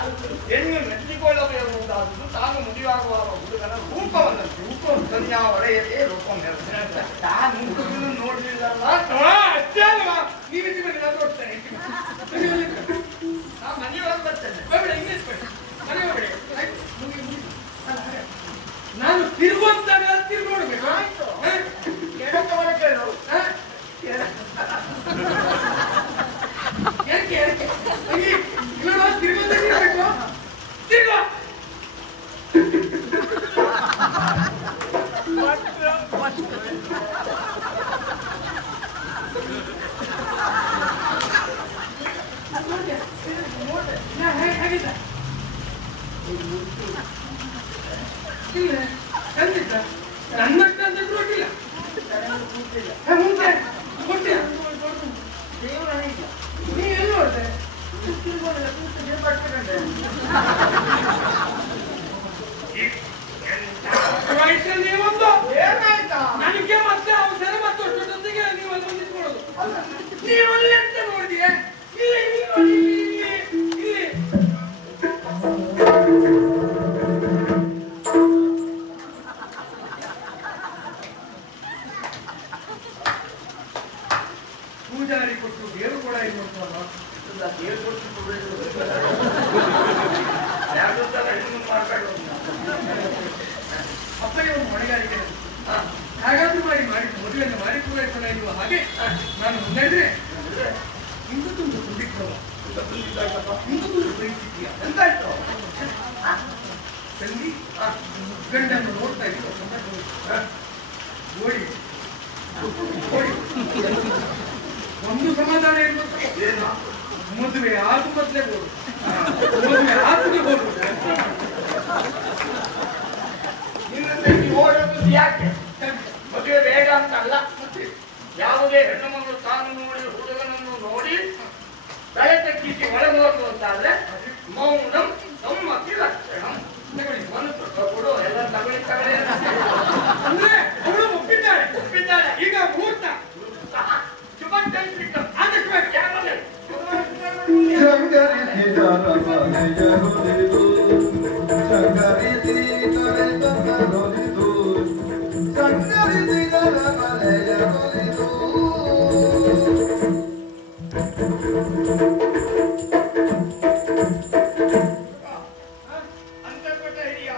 ಹೆಣ್ಣು ಮೆಚ್ಚಿಕೊಳ್ಳಬಹುದಾದುದು ತಾನು ಮದುವೆಯಾಗುವ ಹುಡುಗನ ರೂಪವನ್ನು ಕನ್ಯಾ ವರಯತೆ ರೂಪಂ ಹೇಳ್ತಾರೆ. ತಾನು ಹುಡುಗನ ನೋಡ್ಲಿಲ್ಲಲ್ಲ ಅಷ್ಟೇ ಅಲ್ವಾ? ನೀವಿದ್ದು ಬಿಡಿ, ನಾನು ನೋಡ್ತೇನೆ. ಮನೆಯೊಳಗೆ ಬರ್ತೇನೆ. ಇಂಗ್ಲಿಷ್ ಮನೆ ಹೋಗ್ಬೇಡಿ. ನಾನು ತಿರುಗುವಂತಾಗ ತಿರುಗೋಡ್ಬೇಕು. ಕೇಳೋದವರ ಕೇಳು. ಯಾಕೆ ಇವಾಗ ತಿರುಗೋಬೇಕು ತಿರುಗೋ. ಹಾಗಿದ್ದ ಇಲ್ಲ ಖಂಡಿತ ನನ್ನಷ್ಟು ಅಂತ ಕೊಟ್ಟಿಲ್ಲ. ಮುಂಚೆ ಕೊಟ್ಟಿಲ್ಲ. ನೀ ಎಲ್ಲಿ ನೋಡ್ದೆ? ವಯಸ್ಸಲ್ಲಿ ಒಂದು ಏನಾಯ್ತಾ? ನನಗೆ ಮತ್ತೆ ಅವಸರ ಮತ್ತು ಅಷ್ಟೊತ್ತಿಗೆ ನೀವು ಅಲ್ಲಿ ನಿಂತ್ಕೊಳ್ಳೋದು. ನೀವು ಅಲ್ಲಿ ಅಂತ ನೋಡಿದೀಯ? ಇಲ್ಲಿ ಇಲ್ಲಿ ಇಲ್ಲಿ ಪೂಜಾರಿ ಕೊಟ್ಟು ದೇವರು ಕೂಡ ಇರುವಂತಲ್ಲ. ಅಪ್ಪಯ್ಯ ಒಂದು ಹೊಣೆಗಾರಿಕೆ. ಹಾಗಾದ್ರೂ ಮಾಡಿ ಮದುವೆಯನ್ನು ಮಾಡಿ ಪೂರೈಸೋಣ ಎನ್ನುವ ಹಾಗೆ ನಾನು ಮುನ್ನಡೆದ್ರೆ ಇಂದು ತುಂಬ ಕುಂದಿಕ್ಕವ ಇಂದು ತುಂಬ ಬಯಸಿದ್ದೀಯ ಎಂತಾಯ್ತು? ತಂಗಿ ಗಂಡನ್ನು ನೋಡ್ತಾ ಇದ್ದೀವಿ ಓಡಿ ಓಡಿ ಒಂದು ಸಮಾಧಾನ ಏನು? ಮದುವೆ ಆದು ಮೊದಲೇ ಬೋಡು, ಮದುವೆ ಆದ್ಮೇಲೆ ಬೋಡು. ನಿನ್ನ ತಂಗಿ ಓಡೋದು ಯಾಕೆ? ಮದುವೆ ಬೇಡ ಅಂತ ಅಲ್ಲ. ಯಾವುದೇ ಹೆಣ್ಣು ಮಗಳು ತಾನು ನೋಡಿ ಹುಡುಗನನ್ನು ನೋಡಿ ತಲೆ ತಗ್ಗಿಸಿ ಒಳಗೋದು ಅಂತಾದ್ರೆ ಮೌನಂ ಸಮ್ಮತಿ ಲಕ್ಷಣಂ. ಮನಸ್ಸು ಕೊಡು, ಎಲ್ಲ ತಗೊಳ್ಳಿ ಅಂದ್ರೆ ಅವಳು ಒಪ್ಪಿದ್ದಾಳೆ. ಈಗ ಮುಹೂರ್ತ ಶುಭ ಕಲ್ಪಿಟ್ಟು ಆದಷ್ಟು ಬೇಗ ಯಾವಾಗ ಅಂತರ್ಪಟ ಹಿಡಿಯಾ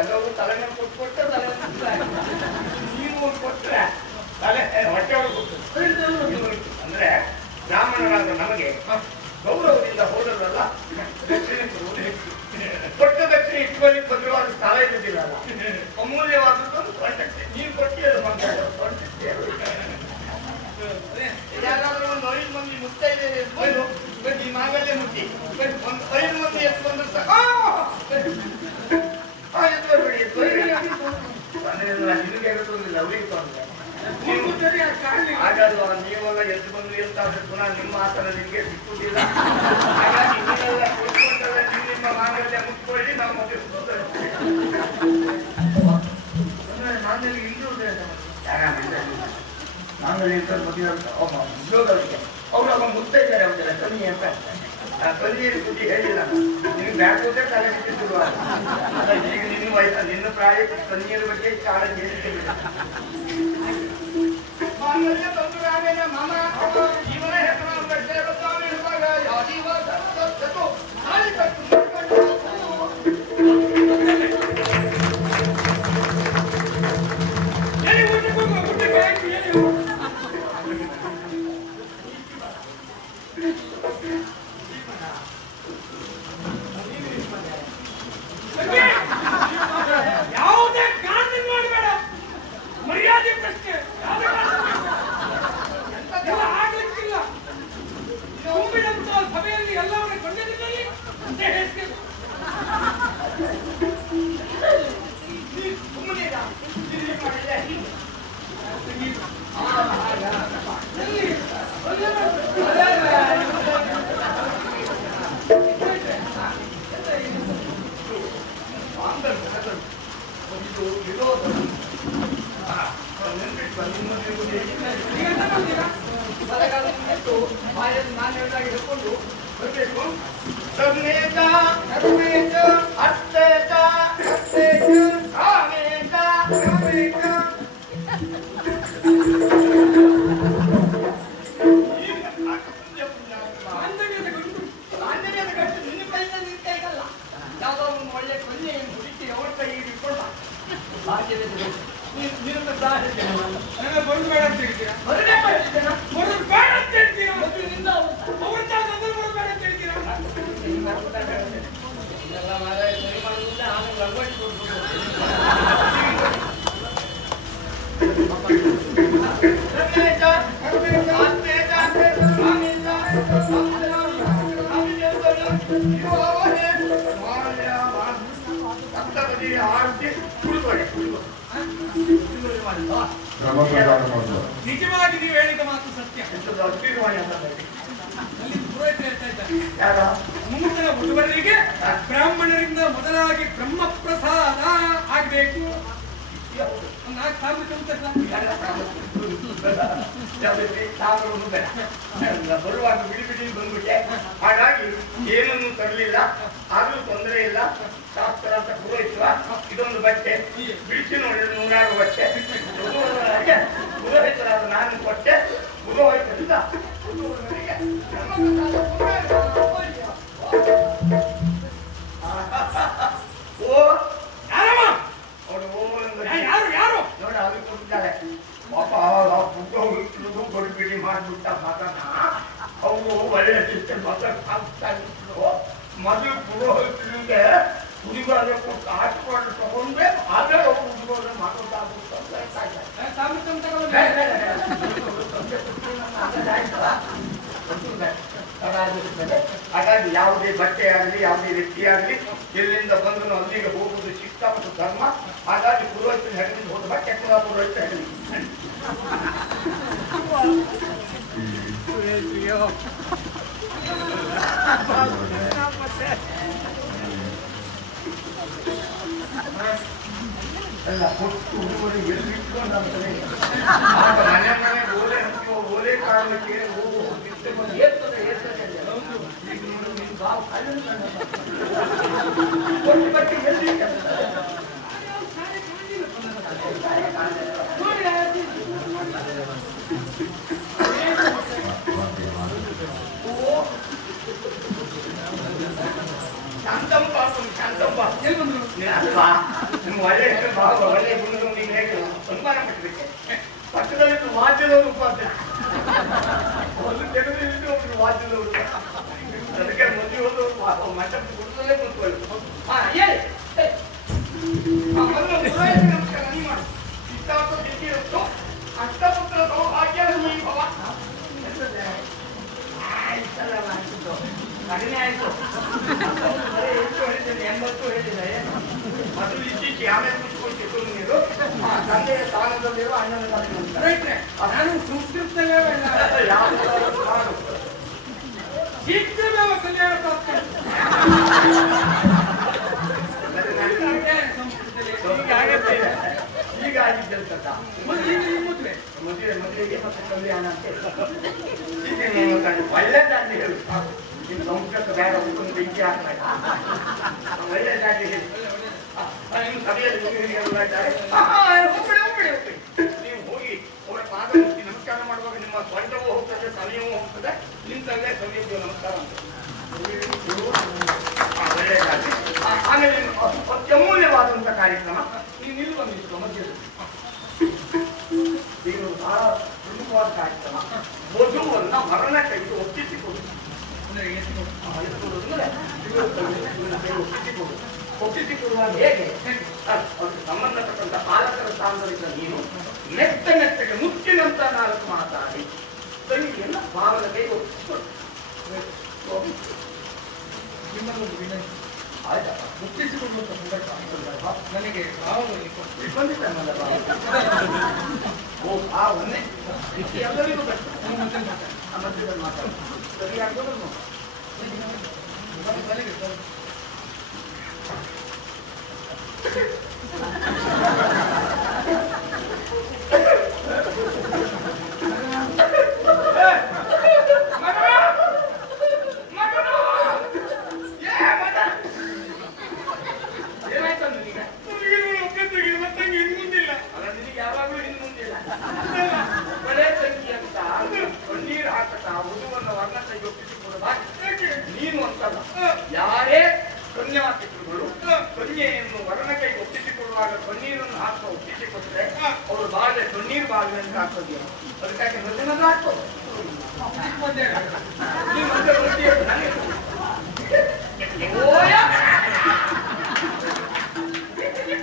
ಎಲ್ಲವೂ ತಲೆ ಮೇಲೆ ಕೊಟ್ಟು ತಲೆ ನೀವು ಕೊಟ್ರೆ ತಲೆ ಹೊಟ್ಟೆ ಒಳಗೆ ಕೊಟ್ಟು ಅಂದ್ರೆ ಬ್ರಾಹ್ಮಣರಾದ ನಮಗೆ ಗೌರವದಿಂದ ಹೋದರಲ್ಲ ದಕ್ಷಿಣೆ ಕೊಡುವುದು ಹೆಚ್ಚು. ಕೊಟ್ಟ ದಕ್ಷಿಣೆ ಇಟ್ಕೊಳ್ಳಿಕ್ಕೆ ಬದಲಾದ ಸ್ಥಳ ಇರುವುದಿಲ್ಲ. ಅಮೂಲ್ಯವಾದದ್ದು ಕೊಂಡಕ್ಕೆ ನೀವು ಕೊಟ್ಟಿರೋದು ಕೊಂಡಕ್ಕೆ ಯಾರಾದ್ರೂ ಒಂದು 5 ಮಂದಿ ಮುತ್ತೈದೆ ಎತ್ಕೊಂಡು ಈ ಮಾಗಲ್ಲೇ ಮುಟ್ಟಿ ಒಂದು 5 ಮಂದಿ ಎತ್ಕೊಂಡು ನಿಮಗೆ ಎದುರಿಲ್ಲ ಅವರಿಗೆ ತೊಂದರೆ. ಹಾಗಾದ್ರೆ ನೀವೆಲ್ಲ ಎದ್ದು ಬಂದು ಎಂತಾದ್ರೆ ಪುನಃ ನಿಮ್ಮ ಆಸನ ನಿಮಗೆ ಸಿಕ್ಕುವುದಿಲ್ಲ. ಹಾಗಾಗಿ ನೀವೆಲ್ಲ ಕೂತ್ಕೊಂಡ್ರೆ ನಿಮ್ಮ ಮಾಂಗಲ್ಯ ಮುಟ್ಕೊಳ್ಳಿ. ನಾವು ಮದುವೆ ಮಾಂಗಲ್ಯ ಇಲ್ಲದೆ ಮಾಂಗಲ್ಯ ಮದುವೆ ಅಂತ ಉದ್ಯೋಗಕ್ಕೆ ಅವ್ರೊಬ್ಬ ಮುದ್ದೆ ಇದ್ದಾರೆ ಅವರ ಕಮ್ಮಿ ಅಂತ ಕಲ್ಲಿಯಲ್ಲಿ ಬುದ್ಧಿ ಹೇಳಿಲ್ಲ. ನೀವು ಬ್ಯಾಕೋದ್ರೆ ತಲೆ ಸಿಕ್ಕಿದ್ರು. ಈಗ ನಿನ್ನ ವಯಸ್ಸ ನಿನ್ನ ಪ್ರಾಯ ಕನ್ಯರ ಬಗ್ಗೆ ಕಾಳಜಿ ಹೇಳಿದ್ದೇವೆ. ಮಾಂಗಲ್ಯ ತಂದು ಆಮೇಲೆ ಮಾಮ ಜೀವನ ಯಾವುದೇ ಕಾನೂನು ಮಾಡಬೇಡ, ಮರ್ಯಾದೆ ಪ್ರಶ್ನೆ ಆಗ್ಲಿಕ್ಕಿಲ್ಲ. ತುಂಬಿದಂತ ಸಭೆಯಲ್ಲಿ ಎಲ್ಲವನ್ನ ಕೊಂಡದಿದ್ದಲ್ಲಿ ಅದೇ ಹೇಳ್ತೇವೆ. ನಾನು ಹೇಳಿದಾಗ ಹಿಡ್ಕೊಂಡು ಬರಬೇಕು. ಯಾವುದೋ ಒಂದು ಒಳ್ಳೆ ಕೊನೆಯನ್ನು ಹುಡುಕಿ ಅವರ ಕೈ ಹಿಡ್ಕೊಂಡ ನನಗೆ ಬರೋದು ಬೇಡ ಅಂತ ಹೇಳ್ತೀರಾ? ಬರೋದು ಬೇಡ ಅಂತ ಹೇಳ್ತೀರಾ? ಮೊದಲಿನಿಂದ ಅವ್ರ ಜಾಗದಲ್ಲಿ ಬರೋದು ಬೇಡ ಅಂತ ಹೇಳ್ತೀರಾ? ನಿಜವಾಗಿ ನೀವು ಹೇಳಿದ ಮಾತು ಸತ್ಯ. ಅಲ್ಲಿ ಪುರೋಹಿತ ಹೇಳ್ತಾ ಇದ್ದಾರೆ, ಮುಂದಿನ ವಧುವರರಿಗೆ ಬ್ರಾಹ್ಮಣರಿಂದ ಮೊದಲಾಗಿ ಬ್ರಹ್ಮಪ್ರಸಾದ ಆಗ್ಬೇಕು. ಬರುವಾಗ ಬಿಡಿ ಬಿಡಿ ಬಂದ್ಬಿಟ್ಟೆ. ಹಾಗಾಗಿ ಏನನ್ನು ತರಲಿಲ್ಲ, ಆದ್ರೂ ತೊಂದರೆ ಇಲ್ಲ. ಶಾಸ್ತ್ರ ಅಂತ ಪುರೋಹಿತ ಇದೊಂದು ಬಟ್ಟೆ ಬಿಡಿಸಿ ನೋಡಿದ್ರೆ 106 ಬಟ್ಟೆ ಪುರೋಹಿತರಾದ ನಾನು ಕೊಟ್ಟೆ. ಪುರೋಹಿತರಿಂದ ಓ ಯಾರಮ್ಮ ಯಾರು ಯಾರು ನೋಡ ಅದು ಕೊಟ್ಟಿದ್ದಾರೆ. ಪಾಪ ಕೊಡ್ಬಿಡಿ ಮಾಡ್ಬಿಟ್ಟ ಮಗನ. ಅವರು ಒಳ್ಳೆ ಮಾತಾಡ್ತಾ ಇದ್ರು. ಮೊದಲು ಪುರೋಹಿತರಿಗೆ ಹುಡುಗರ ಕೊಟ್ಟು ಹಾಕಿಕೊಂಡು ತಗೊಂಡ್ರೆ ಆದ್ರೆ ಅವರು ಹುಡುಗರ ಮಾತಾಡ್ತಾ ಹಾಗಾಗಿ ಯಾವುದೇ ಬಟ್ಟೆ ಆಗಲಿ ಯಾವುದೇ ವ್ಯಕ್ತಿ ಆಗಲಿ ಎಲ್ಲಿಂದ ಬಂದು ಅಲ್ಲಿಗೆ ಹೋಗುವುದು ಶಿಷ್ಟ ಮತ್ತು ಧರ್ಮ. ಹಾಗಾಗಿ ಪುರೋಹಿತನ ಹೆಗಲಿಂದ ಹೋದ ಬಟ್ಟೆ ಕೂಡ ಪುರೋಹಿತ ಹೆಗಲಿ. ಎಲ್ಲ ಕೊಟ್ಟು ಹುಡುಗರು ಎಲ್ಲಿ ಇಟ್ಕೊಂಡಂತಾರೆ. ಮನೆ ಮನೆ ಓಲೆ ಹಂಚುವ ಓಲೆ ಕಾರಣಕ್ಕೆ ಹೋಗು ಏರ್ತದೆ ಕೊಟ್ಟು ಬಟ್ಟೆ ಎಲ್ಲಿ ಶಾಂತಂ ಪಾಪಂ ಶಾಂತಂ ಪಾಪ ಅಲ್ವಾ ಒಳ್ಳೆ ಒಳ್ಳೆ ಗುಣಗಳು ನೀನು ಹೇಗೆ ಸನ್ಮಾನ ಪಟ್ಟಬೇಕು. ಪಕ್ಕದಲ್ಲಿ ವಾದ್ಯದವರು ಉಪಾಧ್ಯ ಒಂದು ತೆಗೆದು ಒಬ್ಬರು ವಾದ್ಯದವರು. ಅದಕ್ಕೆ ಮದುವೆ ಹೋದ್ರು ಮಂಟಪ ಗುಡ್ಡದಲ್ಲೇ ಕುಂತ್ಕೊಳ್ಳಿ. ಹೇಳಿ ನಮಸ್ಕಾರ ನೀ ಮಾಡು. ಇಷ್ಟಾರ್ಥ ದಿಕ್ಕಿ ಇರುತ್ತೋ ಅಷ್ಟಪುತ್ರ ಸೌಭಾಗ್ಯ ಭವ. ಕಡಿಮೆ ಆಯ್ತು. ಎಷ್ಟು ಹೇಳಿದ್ದೇನೆ 80 ಹೇಳಿದೆ. ಮೊದಲು ಇತ್ತೀಚೆಗೆ ಆಮೇಲೆ ಕುತ್ಕೊಳ್ತಿತ್ತು ನೀರು. ತಂದೆಯ ಸ್ಥಾನದಲ್ಲಿರೋ ಅಣ್ಣನ ಸ್ಥಾನದಲ್ಲಿ ನಾನು ಸಂಸ್ಕೃತದಲ್ಲೇ ಶೀಘ್ರವೇ ಕಲ್ಯಾಣ ಈಗ ಆಗಿದ್ದ ಮದುವೆಗೆ ಮತ್ತೆ ಕಲ್ಯಾಣ ಅಂತ ಒಳ್ಳೆದಾಗಿ ಹೇಳು. ನೀನು ಸಂಸ್ಕೃತ ಬೇಡ ಒಂದು ಬೆಂಕಿ ಹಾಕ್ಬೇಕು. ಒಳ್ಳೆದಾಗಿ ಹೇಳಿ. ನಿಮ್ಮ ಸಭೆಯಲ್ಲಿ ನೀವು ಹೋಗಿ ಅವರ ಪಾದ ಮುಟ್ಟಿ ನಮಸ್ಕಾರ ಮಾಡುವಾಗ ನಿಮ್ಮ ಸ್ವಂತವೂ ಹೋಗ್ತದೆ, ಸಮಯವೂ ಹೋಗ್ತದೆ. ನಿಂತಲ್ಲೇ ಸಭೆಯದ್ದು ನಮಸ್ಕಾರ ಅಂತ ಒಳ್ಳೆದಾಗಿ. ಆಮೇಲೆ ಅತ್ಯಮೂಲ್ಯವಾದಂಥ ಕಾರ್ಯಕ್ರಮ ನೀವು ನಿಲ್ಲುವಂದಿತ್ತು ಮಧ್ಯದಲ್ಲಿ. ಈಗ ಬಹಳ ಪ್ರಮುಖವಾದ ಕಾರ್ಯಕ್ರಮ. ವಧುವನ್ನ ಮರಣ ಕೈಗೆ ಒಪ್ಪಿಸಿಕೊಡುವುದು. ಒಪ್ಪಿಸಿಕೊಡುವಾಗ ಹೇಗೆ ಅದಕ್ಕೆ ಸಂಬಂಧಪಟ್ಟಂತ ಪಾಲಕರ ಸ್ಥಾನದಲ್ಲಿದ್ದ ನೀನು ಮೆತ್ತ ಮೆತ್ತಗೆ ಮುಚ್ಚಿನಂತ 4 ಮಾತಾಡಿ ತಂಗಿಯನ್ನು ಭಾವದ ಕೈಗೆ ಒಪ್ಪಿಸಿಕೊಡು. ನಿಮ್ಮಲ್ಲೊಂದು ವಿನಂತಿ. ಆಯ್ತಾ ಮುಟ್ಟಿಸಿಕೊಳ್ಳುವಂತ ಸಂದರ್ಭ ನನಗೆ ಭಾವದಲ್ಲಿ ಬಂದಿದ್ದಾನಲ್ಲ ಭಾವನೆ ಎಲ್ಲರಿಗೂ ಮಧ್ಯದಲ್ಲಿ ಮಾತಾಡ ಸರಿಯಾಗೋದು. ಯಾವಾಗಲೂ ಇನ್ನು ಮುಂದಿಲ್ಲ. ಒಳ್ಳೆ ತಂಗಿ ಅಂತ ಕಣ್ಣೀರು ಹಾಕಟ ವಧುವನ್ನು ವರ್ಣ ಕೈಗೆ ಒಪ್ಪಿಸಿಕೊಡಬಾರ್ದು. ನೀನು ಅಂತಲ್ಲ, ಯಾರೇ ಕನ್ಯಾಪಿತೃಗಳು ಕನ್ಯೆಯನ್ನು ವರ್ಣ ಕೈಗೆ ಒಪ್ಪಿಸಿಕೊಡುವಾಗ ಕಣ್ಣೀರನ್ನು ಹಾಕೋ ಒಪ್ಪಿಸಿಕೊಟ್ರೆ ಅವರು ಬಾಳೆ ಕಣ್ಣೀರು ಬಾಗಿಲು ಅಂತ ಹಾಕೋದಿಲ್ಲ. ಅದಕ್ಕಾಗಿ ಮೃದನ ಹಾಕೋ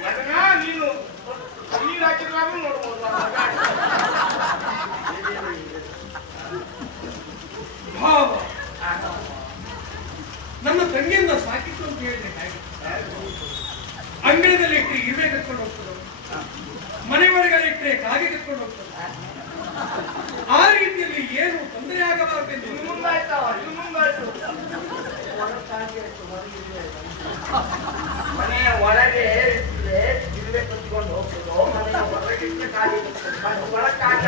ಅದನ್ನ ನೀನು ಕಣ್ಣೀರು ಹಾಕಿದ್ರಾಗೂ ನೋಡ್ಬೋದು. ನನ್ನ ತಂಗಿಯನ್ನ ಸಾಕಿತ್ತು ಅಂತ ಹೇಳಿದ್ರೆ ಹಾಗೆ ಅಂಗಳದಲ್ಲಿ ಇಟ್ಟರೆ ಇರುವೆ ಕತ್ಕೊಂಡು ಹೋಗ್ತದೆ, ಮನೆ ಒಳಗಡೆ ಕಾಗೆ ಕತ್ಕೊಂಡು ಹೋಗ್ತದೆ. ಆ ರೀತಿಯಲ್ಲಿ ಏನು ತೊಂದರೆ ಆಗಬಾರದೆಂದು ಮನೆಯ ಒಳಗೆ ಇರುವೆ ಕತ್ಕೊಂಡು ಹೋಗ್ತದೋ, ಮನೆಯ ಹೊರಗೆ ಕಾಗೆ ಒಳಕ್ಕಾಗಿ